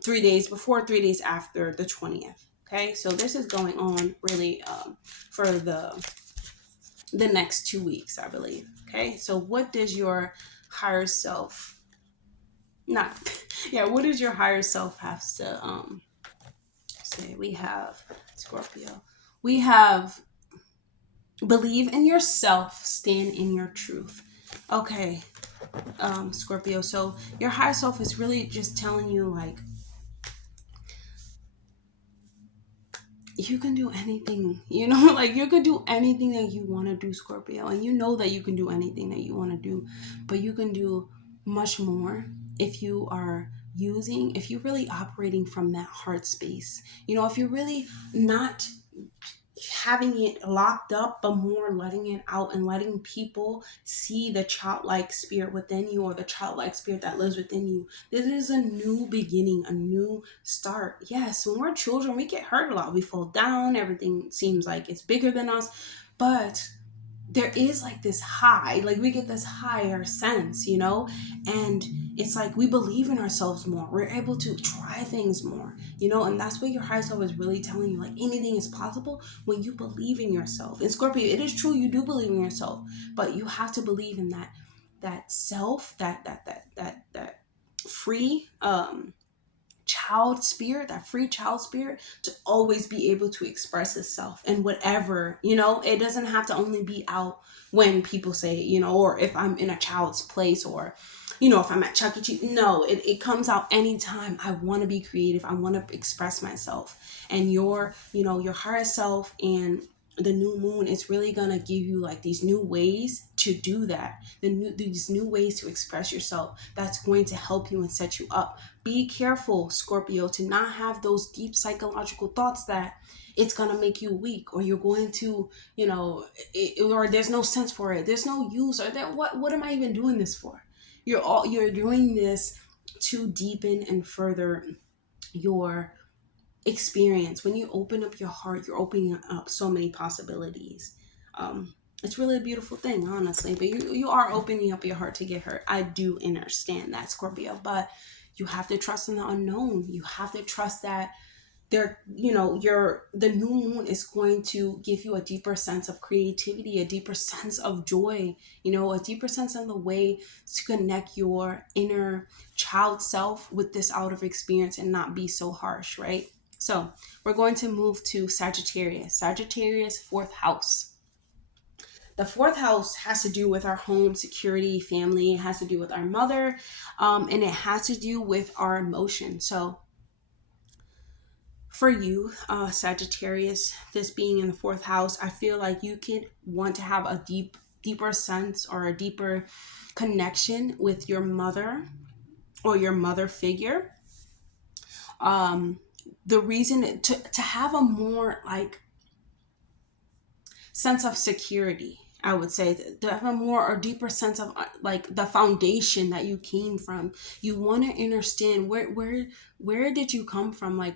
3 days before, 3 days after the 20th. Okay, so this is going on really for the next 2 weeks, I believe. Okay, so what does your higher self, not, yeah, what does your higher self have to say? We have Scorpio. We have believe in yourself, stand in your truth. Okay, Scorpio. So your higher self is really just telling you like, you can do anything, you know, like you could do anything that you want to do, Scorpio. And you know that you can do anything that you want to do, but you can do much more if you are if you're really operating from that heart space. You know, if you're really not having it locked up, but more letting it out and letting people see the childlike spirit within you, or the childlike spirit that lives within you. This is a new beginning, a new start. Yes, when we're children, we get hurt a lot. We fall down. Everything seems like it's bigger than us. But there is like this high, like we get this higher sense, you know, and it's like we believe in ourselves more. We're able to try things more, you know, and that's what your higher self is really telling you. Like anything is possible when you believe in yourself. And Scorpio, it is true, you do believe in yourself, but you have to believe in that self, that free child spirit, that free child spirit, to always be able to express itself and whatever, you know. It doesn't have to only be out when people say, you know, or if I'm in a child's place, or, you know, if I'm at Chuck E. Cheese. No, it comes out anytime I want to be creative. I want to express myself. And your, you know, your higher self and the new moon is really gonna give you like these new ways to do that, these new ways to express yourself, that's going to help you and set you up. Be careful, Scorpio, to not have those deep psychological thoughts that it's gonna make you weak, or you're going to, you know, or there's no sense for it, there's no use, or that what am I even doing this for? You're doing this to deepen and further your experience. When you open up your heart, you're opening up so many possibilities. It's really a beautiful thing, honestly. But you are opening up your heart to get hurt. I do understand that, Scorpio. But you have to trust in the unknown. You have to trust that there, you know, the new moon is going to give you a deeper sense of creativity, a deeper sense of joy, you know, a deeper sense of the way to connect your inner child self with this outer experience and not be so harsh, right? So we're going to move to Sagittarius, fourth house. The fourth house has to do with our home, security, family. It has to do with our mother, and it has to do with our emotions. So for you, Sagittarius, this being in the fourth house, I feel like you could want to have a deeper sense or a deeper connection with your mother or your mother figure. The reason to have a more like sense of security. I would say, to have a more or deeper sense of like the foundation that you came from. You want to understand where did you come from? Like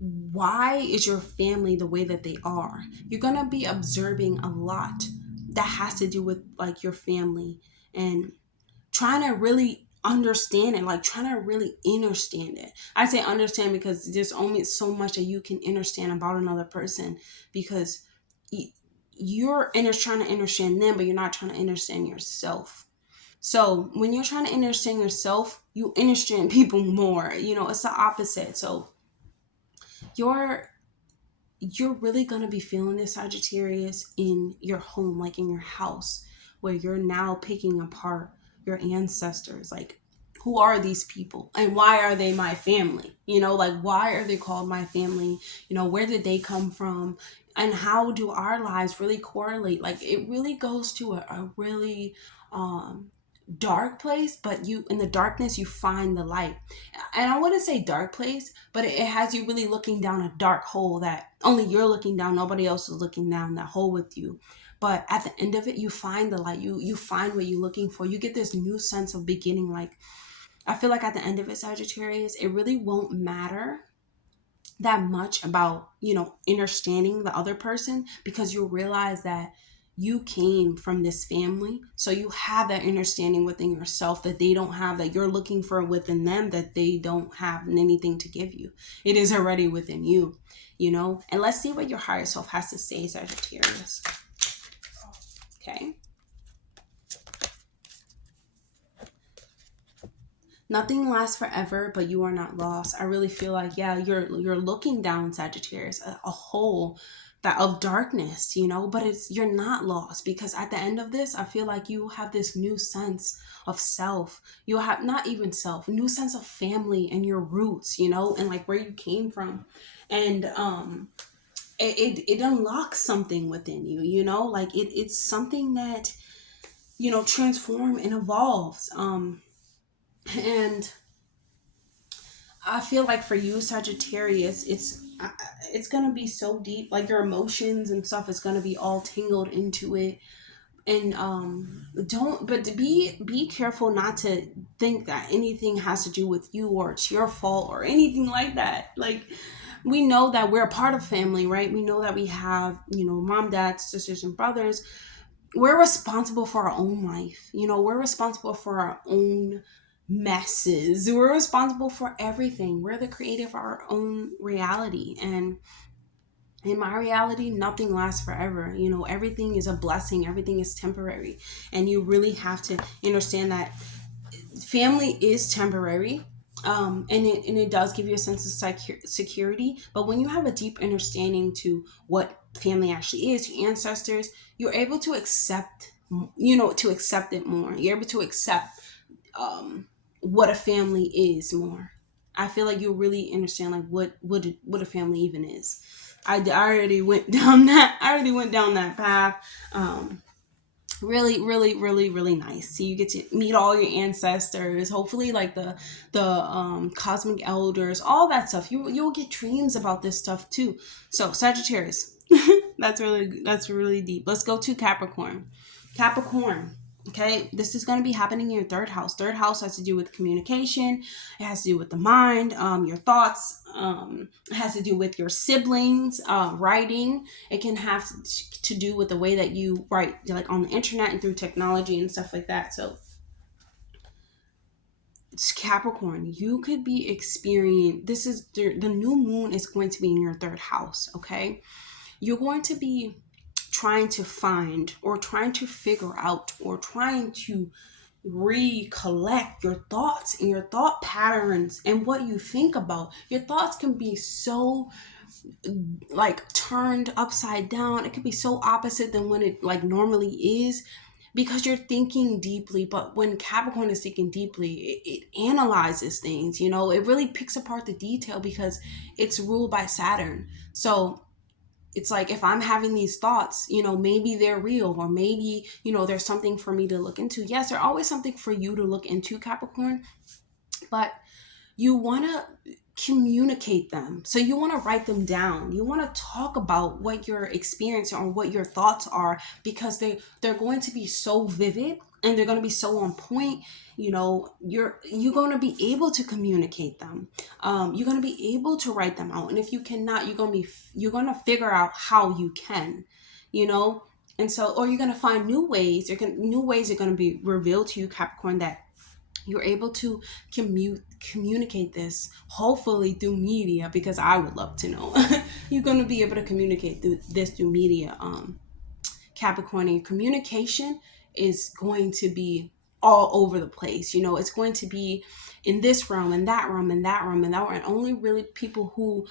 why is your family the way that they are? You're gonna be observing a lot that has to do with like your family, and trying to really understand it, like trying to really understand it. I say understand because there's only so much that you can understand about another person, because you're trying to understand them, but you're not trying to understand yourself. So when you're trying to understand yourself, you understand people more. It's the opposite. So you're you're really going to be feeling this, Sagittarius, in your home, like in your house, where you're now picking apart your ancestors. Like, who are these people and why are they my family? Like, why are they called my family? Where did they come from? And how do our lives really correlate? Like, it really goes to a really dark place, but you, in the darkness, you find the light. And I wouldn't say dark place, but it has you really looking down a dark hole that only you're looking down, nobody else is looking down that hole with you. But at the end of it, you find the light. You find what you're looking for. You get this new sense of beginning. Like, I feel like at the end of it, Sagittarius, it really won't matter that much about understanding the other person, because you'll realize that you came from this family, so you have that understanding within yourself that they don't have, that you're looking for within them, that they don't have anything to give you. It is already within you. And let's see what your higher self has to say, Sagittarius. Okay. Nothing lasts forever, but you are not lost. I really feel like, yeah, you're looking down, Sagittarius, a hole that of darkness, but you're not lost, because at the end of this, I feel like you have this new sense of self. You have not even self, new sense of family and your roots, and like where you came from. And it unlocks something within you, like it's something that transform and evolves. And I feel like for you, Sagittarius, it's gonna be so deep. Like your emotions and stuff is gonna be all tangled into it. And don't but to be careful not to think that anything has to do with you or it's your fault or anything like that. Like, we know that we're a part of family, right? We know that we have mom, dad, sisters, and brothers. We're responsible for our own life. We're responsible for our own messes. We're responsible for everything. We're the creator of our own reality. And in my reality, nothing lasts forever. Everything is a blessing, everything is temporary. And you really have to understand that family is temporary. And it does give you a sense of security. But when you have a deep understanding to what family actually is, your ancestors, you're able to accept, to accept it more. You're able to accept what a family is more. I feel like you'll really understand like what a family even is. I already went down that. I already went down that path. Really, really, really, really nice. So you get to meet all your ancestors. Hopefully, like the cosmic elders, all that stuff. You'll get dreams about this stuff too. So Sagittarius, that's really deep. Let's go to Capricorn. Capricorn. Okay, this is going to be happening in your third house. Third house has to do with communication. It has to do with the mind, your thoughts. It has to do with your siblings, writing. It can have to do with the way that you write, like on the internet and through technology and stuff like that. So it's Capricorn. You could be experiencing, this is the new moon is going to be in your third house. Okay, you're going to be trying to find or trying to figure out or trying to recollect your thoughts and your thought patterns and what you think about. Your thoughts can be so like turned upside down. It could be so opposite than when it like normally is, because you're thinking deeply. But when Capricorn is thinking deeply, it analyzes things, it really picks apart the detail because it's ruled by Saturn. So it's like, if I'm having these thoughts, maybe they're real, or maybe, there's something for me to look into. Yes, there's always something for you to look into, Capricorn, but you want to communicate them. So you want to write them down. You want to talk about what you're experiencing or what your thoughts are, because they're going to be so vivid and they're going to be so on point. You know, you're going to be able to communicate them. You're going to be able to write them out. And if you cannot, you're going to figure out how you can, you know. And so, or you're going to find new ways. New ways are going to be revealed to you, Capricorn, that you're able to communicate this, hopefully through media, because I would love to know. You're going to be able to communicate this through media, Capricorn. And your communication is going to be all over the place. You know, it's going to be in this realm and that realm and that realm and that realm. And only really people who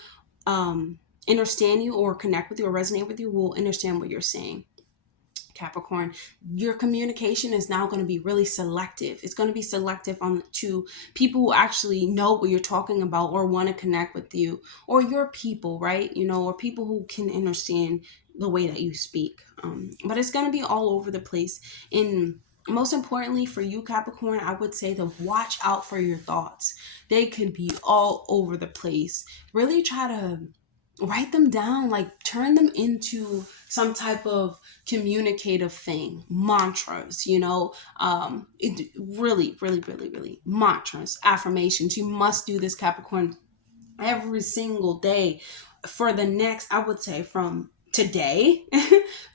understand you or connect with you or resonate with you will understand what you're saying, Capricorn. Your communication is now going to be really selective. It's going to be selective to people who actually know what you're talking about or want to connect with you, or your people, right? You know, or people who can understand the way that you speak. But it's going to be all over the place. And most importantly for you, Capricorn, I would say to watch out for your thoughts. They could be all over the place. Really try to write them down, like turn them into some type of communicative thing, mantras, you know, really mantras, affirmations. You must do this, Capricorn, every single day for the next, I would say, from today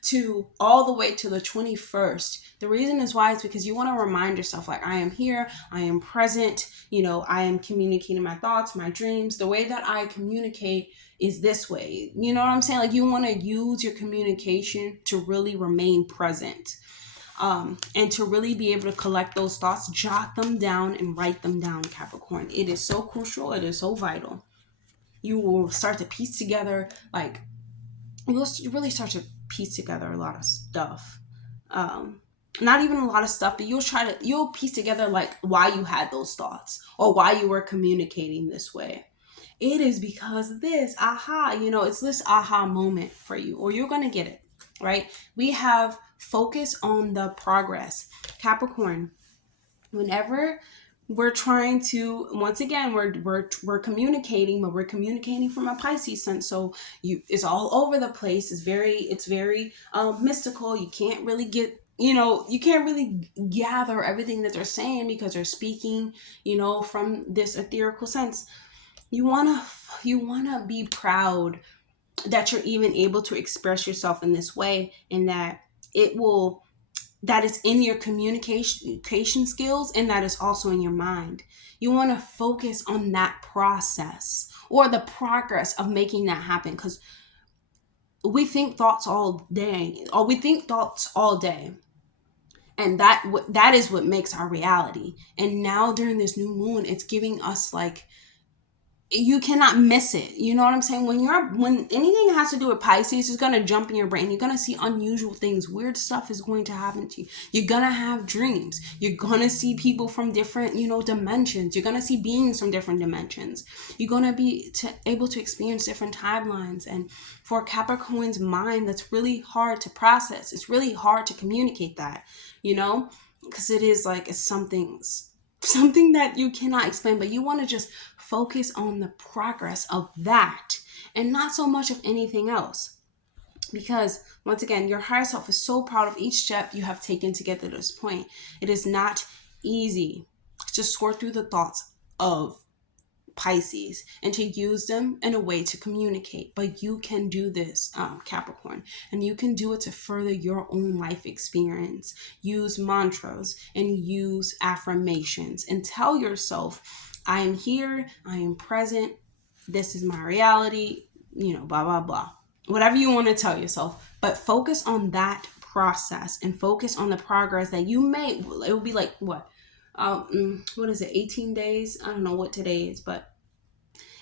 to all the way to the 21st. The reason is why is because you want to remind yourself, like, I am here, I am present, you know, I am communicating my thoughts, my dreams. The way that I communicate is this way. You know what I'm saying? Like, you want to use your communication to really remain present. And to really be able to collect those thoughts, jot them down and write them down, Capricorn. It is so crucial. It is so vital. You will start to piece together, like, you'll really start to piece together a lot of stuff. Not even a lot of stuff, but you'll piece together, like, why you had those thoughts or why you were communicating this way. It is because this, you know, it's this aha moment for you, or you're going to get it, right? We have focus on the progress. Capricorn, whenever we're trying to, once again, we're communicating, but we're communicating from a Pisces sense. So it's all over the place. It's very mystical. You can't really get, you know, you can't really gather everything that they're saying because they're speaking, you know, from this ethereal sense. You wanna be proud that you're even able to express yourself in this way, and that it's in your communication skills, and that is also in your mind. You want to focus on that process or the progress of making that happen, because we think thoughts all day, and that is what makes our reality. And now during this new moon, it's giving us, like, you cannot miss it. You know what I'm saying? When anything has to do with Pisces, it's going to jump in your brain. You're going to see unusual things. Weird stuff is going to happen to you. You're going to have dreams. You're going to see people from different, you know, dimensions. You're going to see beings from different dimensions. You're going to be able to experience different timelines. And for Capricorn's mind, that's really hard to process. It's really hard to communicate that, you know, because it is like, it's something that you cannot explain, but you want to just focus on the progress of that and not so much of anything else. Because once again, your higher self is so proud of each step you have taken to get to this point. It is not easy to sort through the thoughts of Pisces and to use them in a way to communicate. But you can do this, Capricorn, and you can do it to further your own life experience. Use mantras and use affirmations and tell yourself, I am here, I am present, this is my reality, you know, blah blah blah, whatever you want to tell yourself. But focus on that process and focus on the progress that you made. It will be like, what is it, 18 days? I don't know what today is, but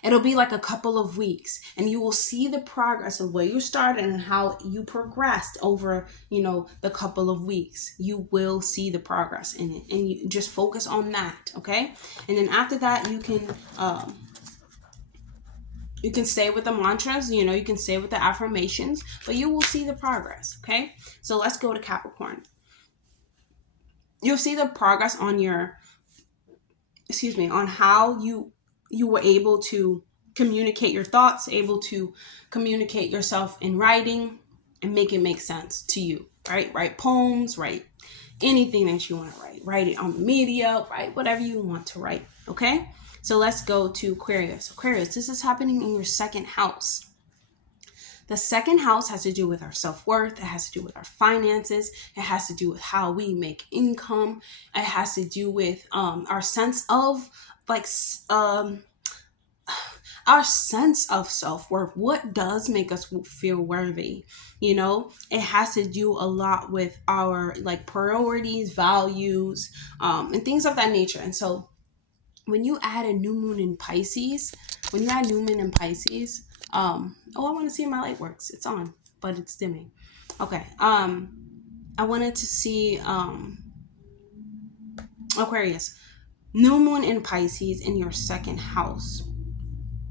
it'll be like a couple of weeks, and you will see the progress of where you started and how you progressed over, you know, the couple of weeks. You will see the progress in it, and you just focus on that, okay? And then after that, you can stay with the mantras, you know, you can stay with the affirmations, but you will see the progress, okay? So let's go to Capricorn. You'll see the progress on how you you were able to communicate your thoughts, able to communicate yourself in writing and make it make sense to you, right? Write poems, write anything that you want to write. Write it on the media, write whatever you want to write, okay? So let's go to Aquarius. Aquarius, this is happening in your second house. The second house has to do with our self-worth. It has to do with our finances. It has to do with how we make income. It has to do with our sense of our sense of self-worth. What does make us feel worthy? You know, it has to do a lot with our like priorities, values, and things of that nature. And so when you add a new moon in Pisces, oh, I want to see if my light works. It's on, but it's dimming. Okay. I wanted to see Aquarius, new moon in Pisces in your second house.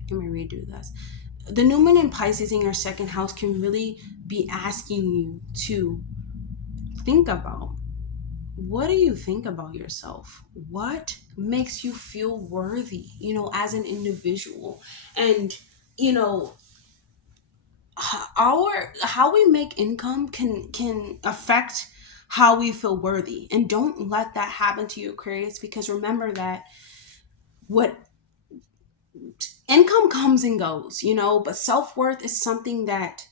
Let me redo this. The new moon in Pisces in your second house can really be asking you to think about, what do you think about yourself? What makes you feel worthy, you know, as an individual? And, you know, how we make income can affect how we feel worthy. And don't let that happen to you, Aquarius, because remember that what income comes and goes, you know, but self-worth is something that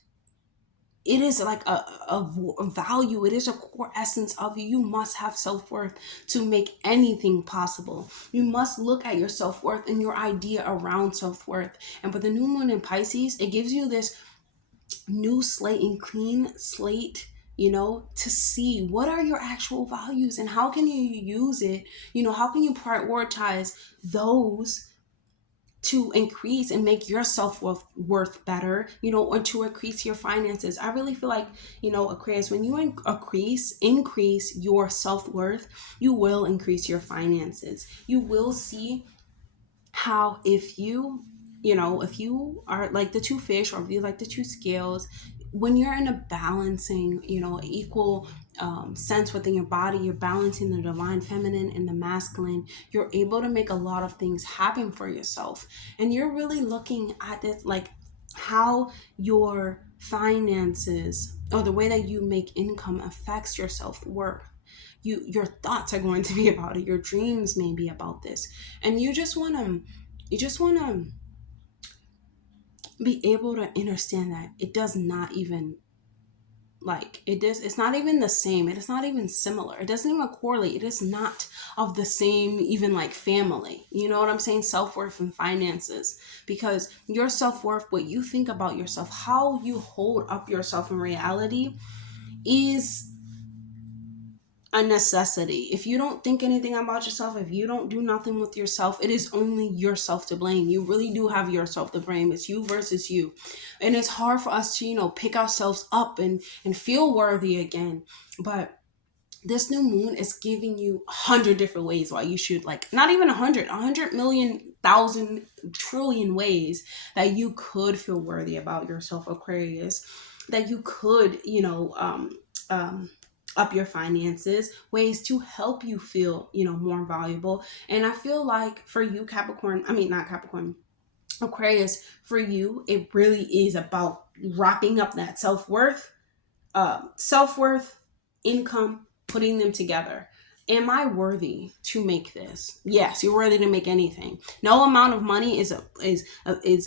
it is like a value. It is a core essence of you. You must have self-worth to make anything possible. You must look at your self-worth and your idea around self-worth. And with the new moon in Pisces, it gives you this new slate and clean slate, you know, to see what are your actual values and how can you use it, you know, how can you prioritize those to increase and make your self-worth better, you know, or to increase your finances. I really feel like, you know, Aquarius, when you increase your self-worth, you will increase your finances. You will see how if you are like the two fish, or if you like the two scales, when you're in a balancing, you know, equal sense within your body, you're balancing the divine feminine and the masculine, you're able to make a lot of things happen for yourself. And you're really looking at this, like how your finances or the way that you make income affects your self-worth. Your thoughts are going to be about it. Your dreams may be about this. And you just want to be able to understand that it does not even it's not even the same. It is not even similar. It doesn't even correlate. It is not of the same, even like family. You know what I'm saying? Self-worth and finances. Because your self-worth, what you think about yourself, how you hold up yourself in reality is a necessity. If you don't think anything about yourself, if you don't do nothing with yourself, it is only yourself to blame. You really do have yourself to blame. It's you versus you. And it's hard for us to, you know, pick ourselves up and feel worthy again. But this new moon is giving you 100 different ways why you should, like, not even 100 million, thousand, trillion ways that you could feel worthy about yourself, Aquarius, that you could, you know, up your finances, ways to help you feel, you know, more valuable. And I feel like for you, Aquarius, for you, it really is about wrapping up that self-worth, income, putting them together. Am I worthy to make this? Yes, you're worthy to make anything. No amount of money is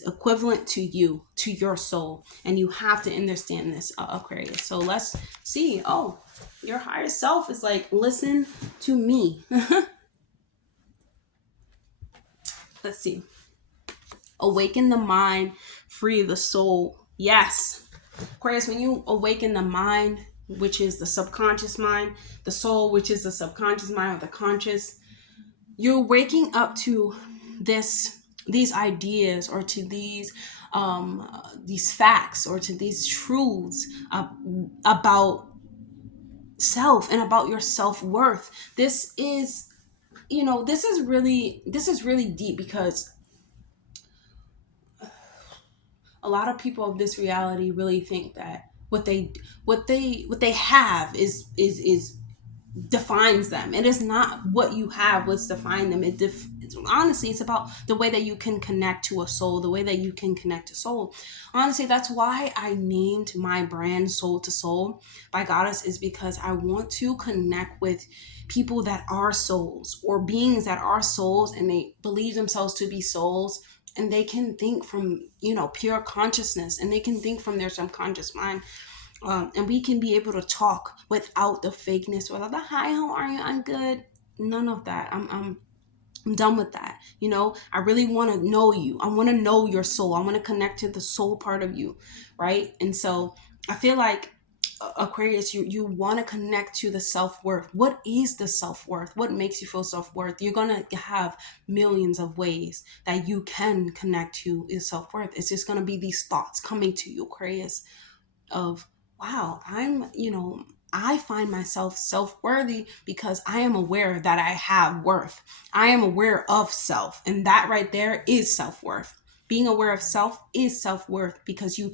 equivalent to you, to your soul, and you have to understand this, Aquarius. So let's see. Oh, your higher self is like, listen to me. Let's see. Awaken the mind, free the soul. Yes, Aquarius, when you awaken the mind, which is the subconscious mind, the soul, which is the subconscious mind, or the conscious, you're waking up to these ideas, or to these facts, or to these truths about self and about your self-worth. This is, you know, this is really deep, because a lot of people of this reality really think that what they have is defines them. It is not what you have what's define them. It honestly, it's about the way that you can connect to a soul, the way that you can connect to soul. Honestly, that's why I named my brand Soul to Soul by Goddess, is because I want to connect with people that are souls, or beings that are souls, and they believe themselves to be souls, and they can think from, pure consciousness, and they can think from their subconscious mind. And we can be able to talk without the fakeness, without the "hi, how are you, I'm good," none of that. I'm done with that. I really want to know you. I want to know your soul. I want to connect to the soul part of you, right? And so I feel like Aquarius, you want to connect to the self-worth. What is the self-worth? What makes you feel self-worth? You're going to have millions of ways that you can connect to your self-worth. It's just going to be these thoughts coming to you, Aquarius, of, wow, I find myself self-worthy because I am aware that I have worth. I am aware of self. And that right there is self-worth. Being aware of self is self-worth, because you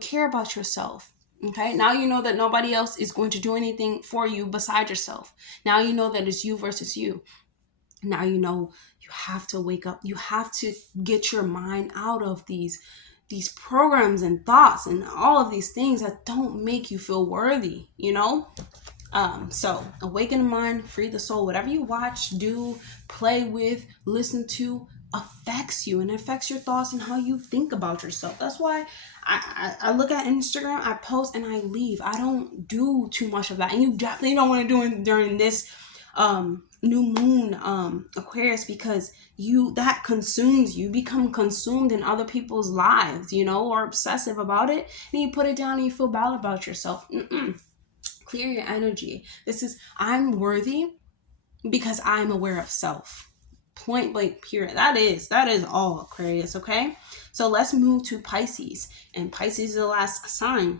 care about yourself. Okay. Now you know that nobody else is going to do anything for you beside yourself. Now you know that it's you versus you. Now you know you have to wake up. You have to get your mind out of these programs and thoughts and all of these things that don't make you feel worthy, so awaken the mind, free the soul. Whatever you watch, do, play with, listen to affects you, and affects your thoughts and how you think about yourself. That's why I look at Instagram, I post, and I leave. I don't do too much of that, and you definitely don't want to do it during this new moon, Aquarius, because that consumes you. Become consumed in other people's lives, or obsessive about it, and you put it down and you feel bad about yourself. Clear your energy. This is, I'm worthy because I'm aware of self. Point blank, period. That is all, Aquarius. Okay, so let's move to Pisces, and Pisces is the last sign.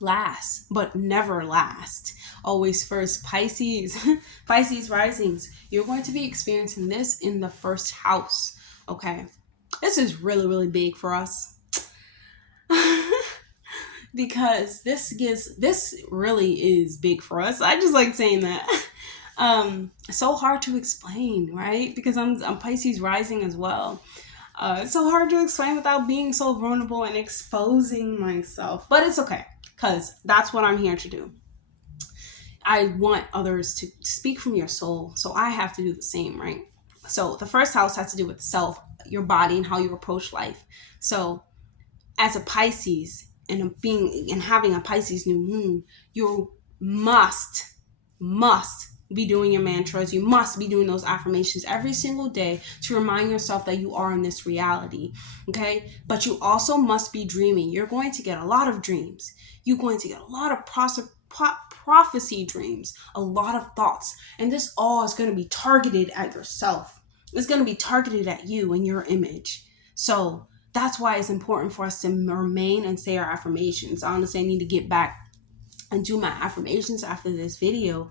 Last but never last, always first. Pisces. Pisces risings, you're going to be experiencing this in the first house. Okay, this is really, really big for us. Because this really is big for us. I just like saying that. So hard to explain, right? Because I'm Pisces rising as well. It's so hard to explain without being so vulnerable and exposing myself, but it's okay, because that's what I'm here to do. I want others to speak from your soul, so I have to do the same, right? So the first house has to do with self, your body, and how you approach life. So as a Pisces, and having a Pisces new moon, you must be doing your mantras. You must be doing those affirmations every single day to remind yourself that you are in this reality. Okay, but you also must be dreaming. You're going to get a lot of dreams. You're going to get a lot of prophecy dreams, a lot of thoughts, and this all is going to be targeted at yourself. It's going to be targeted at you and your image. So that's why it's important for us to remain and say our affirmations. Honestly, I need to get back and do my affirmations after this video,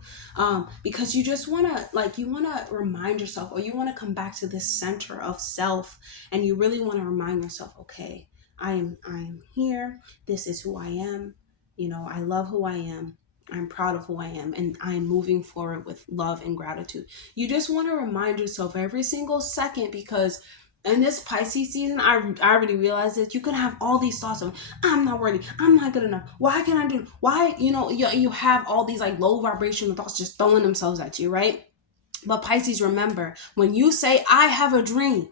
because you just want to remind yourself, or you want to come back to this center of self, and you really want to remind yourself, okay, I am here. This is who I am. I love who I am. I'm proud of who I am, and I am moving forward with love and gratitude. You just want to remind yourself every single second, because in this Pisces season, I already realized that you can have all these thoughts of, I'm not worthy, I'm not good enough, why can I do, why, you have all these like low vibrational thoughts just throwing themselves at you, right? But Pisces, remember, when you say, I have a dream,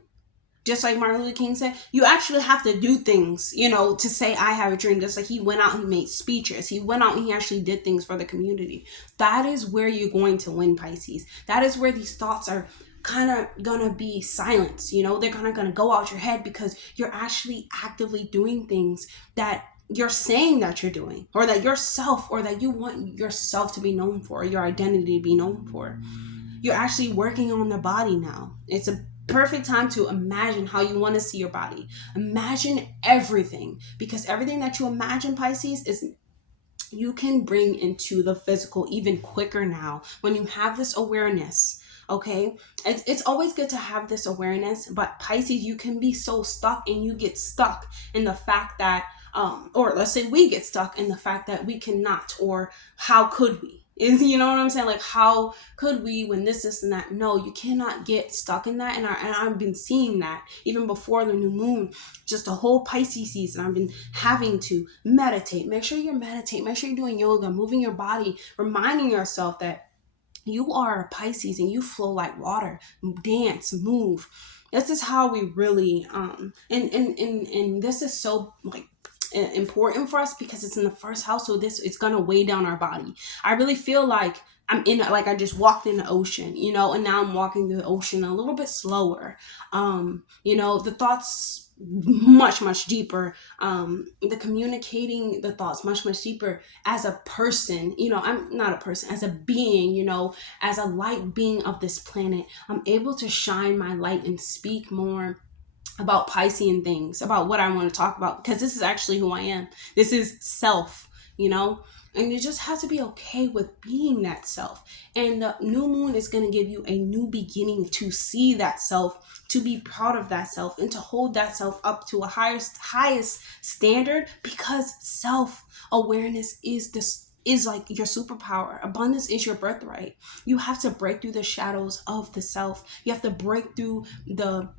just like Martin Luther King said, you actually have to do things, to say, I have a dream. Just like he went out and he made speeches. He went out and he actually did things for the community. That is where you're going to win, Pisces. That is where these thoughts are kind of gonna be silenced. They're gonna go out your head, because you're actually actively doing things that you're saying that you're doing, or that yourself, or that you want yourself to be known for, your identity to be known for. You're actually working on the body now. It's a perfect time to imagine how you want to see your body. Imagine everything, because everything that you imagine, Pisces, is you can bring into the physical even quicker now when you have this awareness. Okay, it's always good to have this awareness, but Pisces, you can be so stuck, and you get stuck in the fact that or let's say we get stuck in the fact that we cannot, or how could we? Is, you know what I'm saying? Like, how could we, when this and that? No, you cannot get stuck in that. And I've been seeing that even before the new moon, just a whole Pisces season. I've been having to meditate. Make sure you're meditating. Make sure you're doing yoga, moving your body, reminding yourself that you are a Pisces and you flow like water. Dance, move. This is how we really and this is so like important for us because it's in the first house, so this it's gonna weigh down our body. I really feel like I'm in, like, I just walked in the ocean, you know, and now I'm walking through the ocean a little bit slower. You know, the thoughts much deeper, the communicating the thoughts much deeper as a person. You know, I'm not a person, as a being, you know, as a light being of this planet. I'm able to shine my light and speak more about Piscean things, about what I want to talk about, because this is actually who I am. This is self, you know, and you just have to be okay with being that self. And the new moon is going to give you a new beginning to see that self, to be proud of that self, and to hold that self up to a highest standard, because self-awareness is like your superpower. Abundance is your birthright. You have to break through the shadows of the self. You have to break through the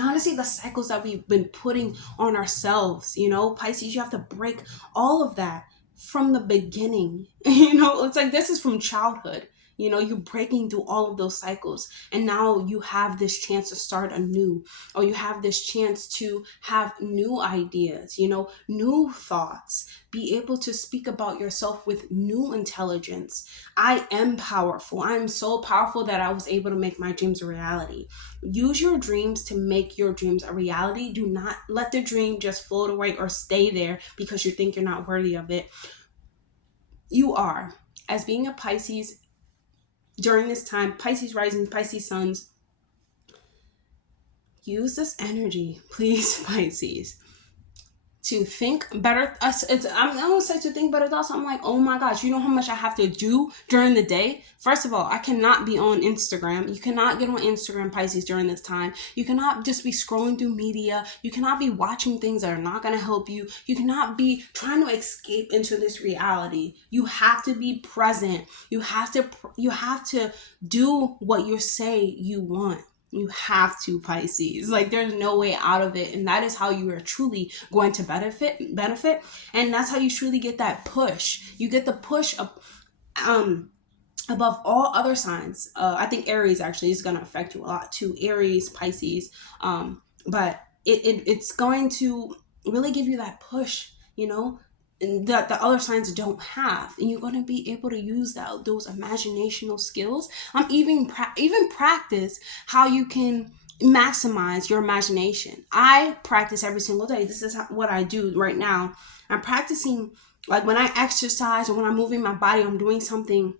honestly the cycles that we've been putting on ourselves. You know, Pisces, you have to break all of that from the beginning. You know, it's like this is from childhood. You know, you're breaking through all of those cycles, and now you have this chance to start anew, or you have this chance to have new ideas, you know, new thoughts, be able to speak about yourself with new intelligence. I am powerful. I am so powerful that I was able to make my dreams a reality. Use your dreams to make your dreams a reality. Do not let the dream just float away or stay there because you think you're not worthy of it. You are. As being a Pisces, during this time, Pisces rising, Pisces suns, use this energy, please, Pisces, to think better. I'm gonna say to think better thoughts. I'm like, oh my gosh, you know how much I have to do during the day? First of all, I cannot be on Instagram. You cannot get on Instagram, Pisces, during this time. You cannot just be scrolling through media. You cannot be watching things that are not gonna help you. You cannot be trying to escape into this reality. You have to be present. You have to do what you say you want. You have to, Pisces. Like, there's no way out of it. And that is how you are truly going to benefit. And that's how you truly get that push. You get the push up above all other signs. I think Aries actually is going to affect you a lot too. Aries, Pisces. But it's going to really give you that push, you know, that the other signs don't have, and you're going to be able to use those imaginational skills. Even practice how you can maximize your imagination. I practice every single day. This is what I do right now. I'm practicing, like, when I exercise or when I'm moving my body, I'm doing something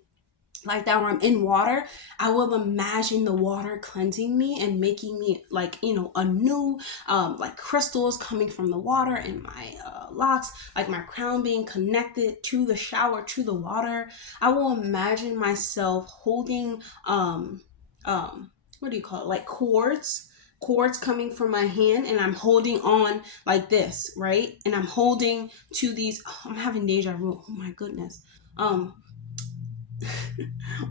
like that, where I'm in water, I will imagine the water cleansing me and making me, like, you know, a new like crystals coming from the water in my locks, like my crown being connected to the shower, to the water. I will imagine myself holding what do you call it, like cords coming from my hand, and I'm holding on like this, right? And I'm holding to these, I'm having deja vu, oh my goodness.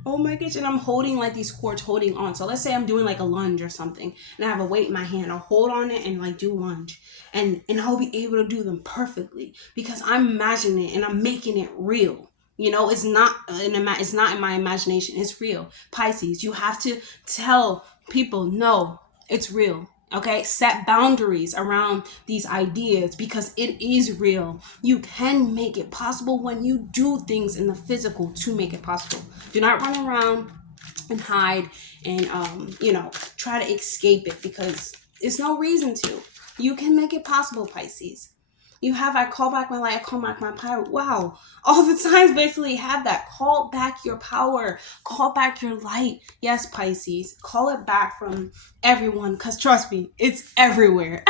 Oh my gosh, and I'm holding like these cords, holding on. So let's say I'm doing like a lunge or something, and I have a weight in my hand. I'll hold on it and like do lunge, and I'll be able to do them perfectly because I'm imagining it and I'm making it real. You know, it's not in my imagination. It's real. Pisces, you have to tell people, no, it's real. Okay, set boundaries around these ideas because it is real. You can make it possible when you do things in the physical to make it possible. Do not run around and hide and you know, try to escape it because there's no reason to. You can make it possible, Pisces. You have, I call back my light, I call back my power. Wow. All the signs basically have that. Call back your power. Call back your light. Yes, Pisces. Call it back from everyone, because trust me, it's everywhere.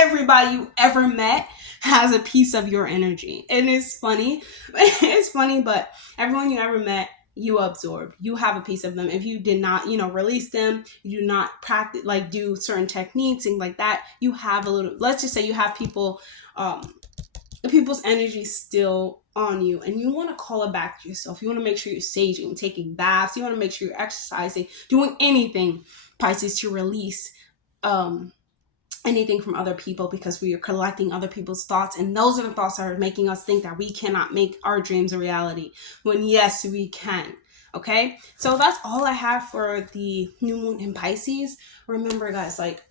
Everybody you ever met has a piece of your energy. And it's funny. It's funny, but everyone you ever met, you absorb. You have a piece of them. If you did not, you know, release them, you do not practice, like do certain techniques and like that, you have a little, let's just say you have people people's energy is still on you, and you want to call it back to yourself. You want to make sure you're saging, taking baths. You want to make sure you're exercising, doing anything, Pisces, to release anything from other people, because we are collecting other people's thoughts, and those are the thoughts that are making us think that we cannot make our dreams a reality, when yes, we can. Okay, so that's all I have for the new moon in Pisces. Remember, guys, like,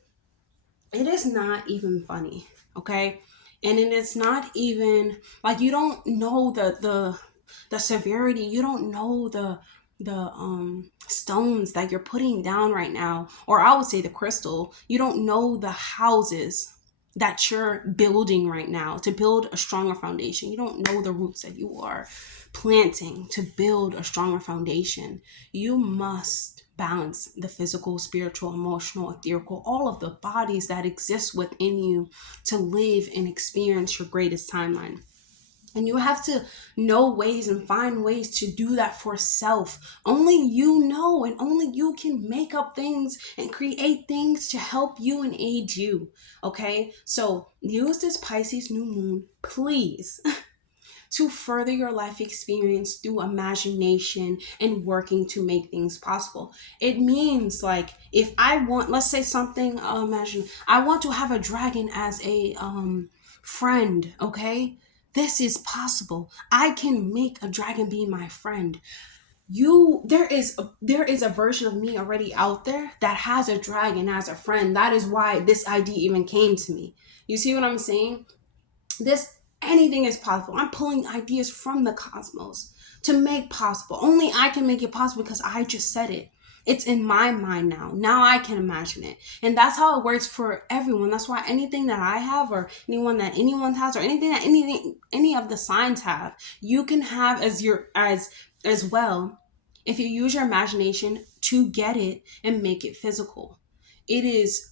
it is not even funny, okay? And it is not even like, you don't know the severity. You don't know the stones that you're putting down right now, or I would say the crystal. You don't know the houses that you're building right now to build a stronger foundation. You don't know the roots that you are planting to build a stronger foundation. You must balance the physical, spiritual, emotional, etherical, all of the bodies that exist within you to live and experience your greatest timeline. And you have to know ways and find ways to do that for self. Only you know, and only you can make up things and create things to help you and aid you. Okay? So use this Pisces new moon, please, to further your life experience through imagination and working to make things possible. It means, like, if I want, let's say something, imagine I want to have a dragon as a friend, okay? This is possible. I can make a dragon be my friend. There is a version of me already out there that has a dragon as a friend. That is why this idea even came to me. You see what I'm saying? This Anything is possible. I'm pulling ideas from the cosmos to make possible. Only I can make it possible because I just said it. It's in my mind now. Now I can imagine it. And that's how it works for everyone. That's why anything that I have, or anyone that anyone has, or anything that any of the signs have, you can have as well, if you use your imagination to get it and make it physical. It is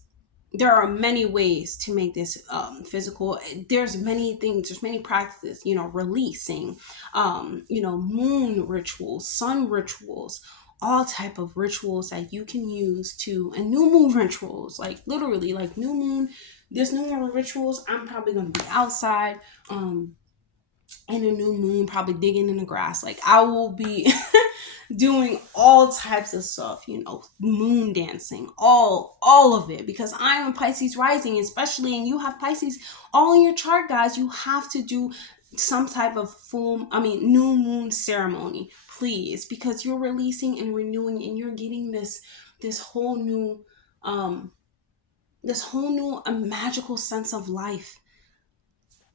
There are many ways to make this physical. There's many things, there's many practices, releasing, moon rituals, sun rituals, all type of rituals that you can use to, and new moon rituals, like literally, like this new moon rituals. I'm probably going to be outside in a new moon, probably digging in the grass. Like, I will be doing all types of stuff, moon dancing, all of it, because I'm a Pisces rising, especially, and you have Pisces all in your chart, guys. You have to do some type of new moon ceremony, please, because you're releasing and renewing, and you're getting this whole new magical sense of life.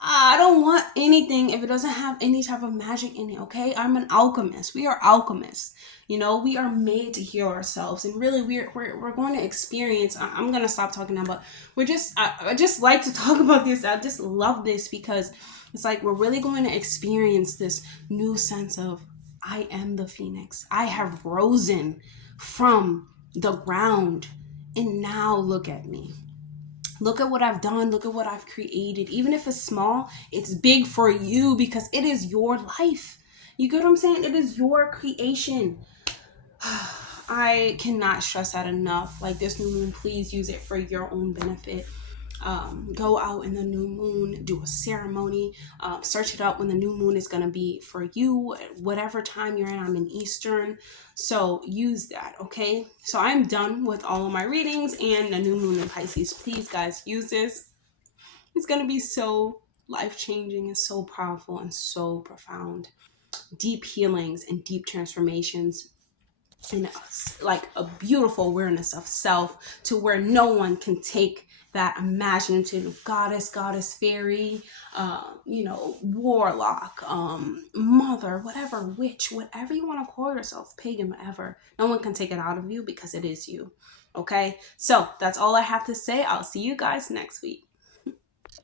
I don't want anything if it doesn't have any type of magic in it, okay? I'm an alchemist. We are alchemists. We are made to heal ourselves. And really, we're going to experience, I'm going to stop talking now, but I just like to talk about this. I just love this because it's like we're really going to experience this new sense of, I am the phoenix. I have risen from the ground, and now look at me. Look at what I've done. Look at what I've created. Even if it's small, it's big for you because it is your life. You get what I'm saying? It is your creation. I cannot stress that enough. Like, this new moon, please use it for your own benefit. Go out in the new moon, do a ceremony, search it up when the new moon is going to be for you, whatever time you're in. I'm in Eastern, so use that. Okay, so I'm done with all of my readings and the new moon in Pisces. Please, guys, use this. It's going to be so life-changing and so powerful and so profound. Deep healings and deep transformations, and like a beautiful awareness of self, to where no one can take that imaginative goddess, fairy, warlock, mother, whatever, witch, whatever you want to call yourself, pagan, whatever. No one can take it out of you because it is you. Okay, so that's all I have to say. I'll see you guys next week.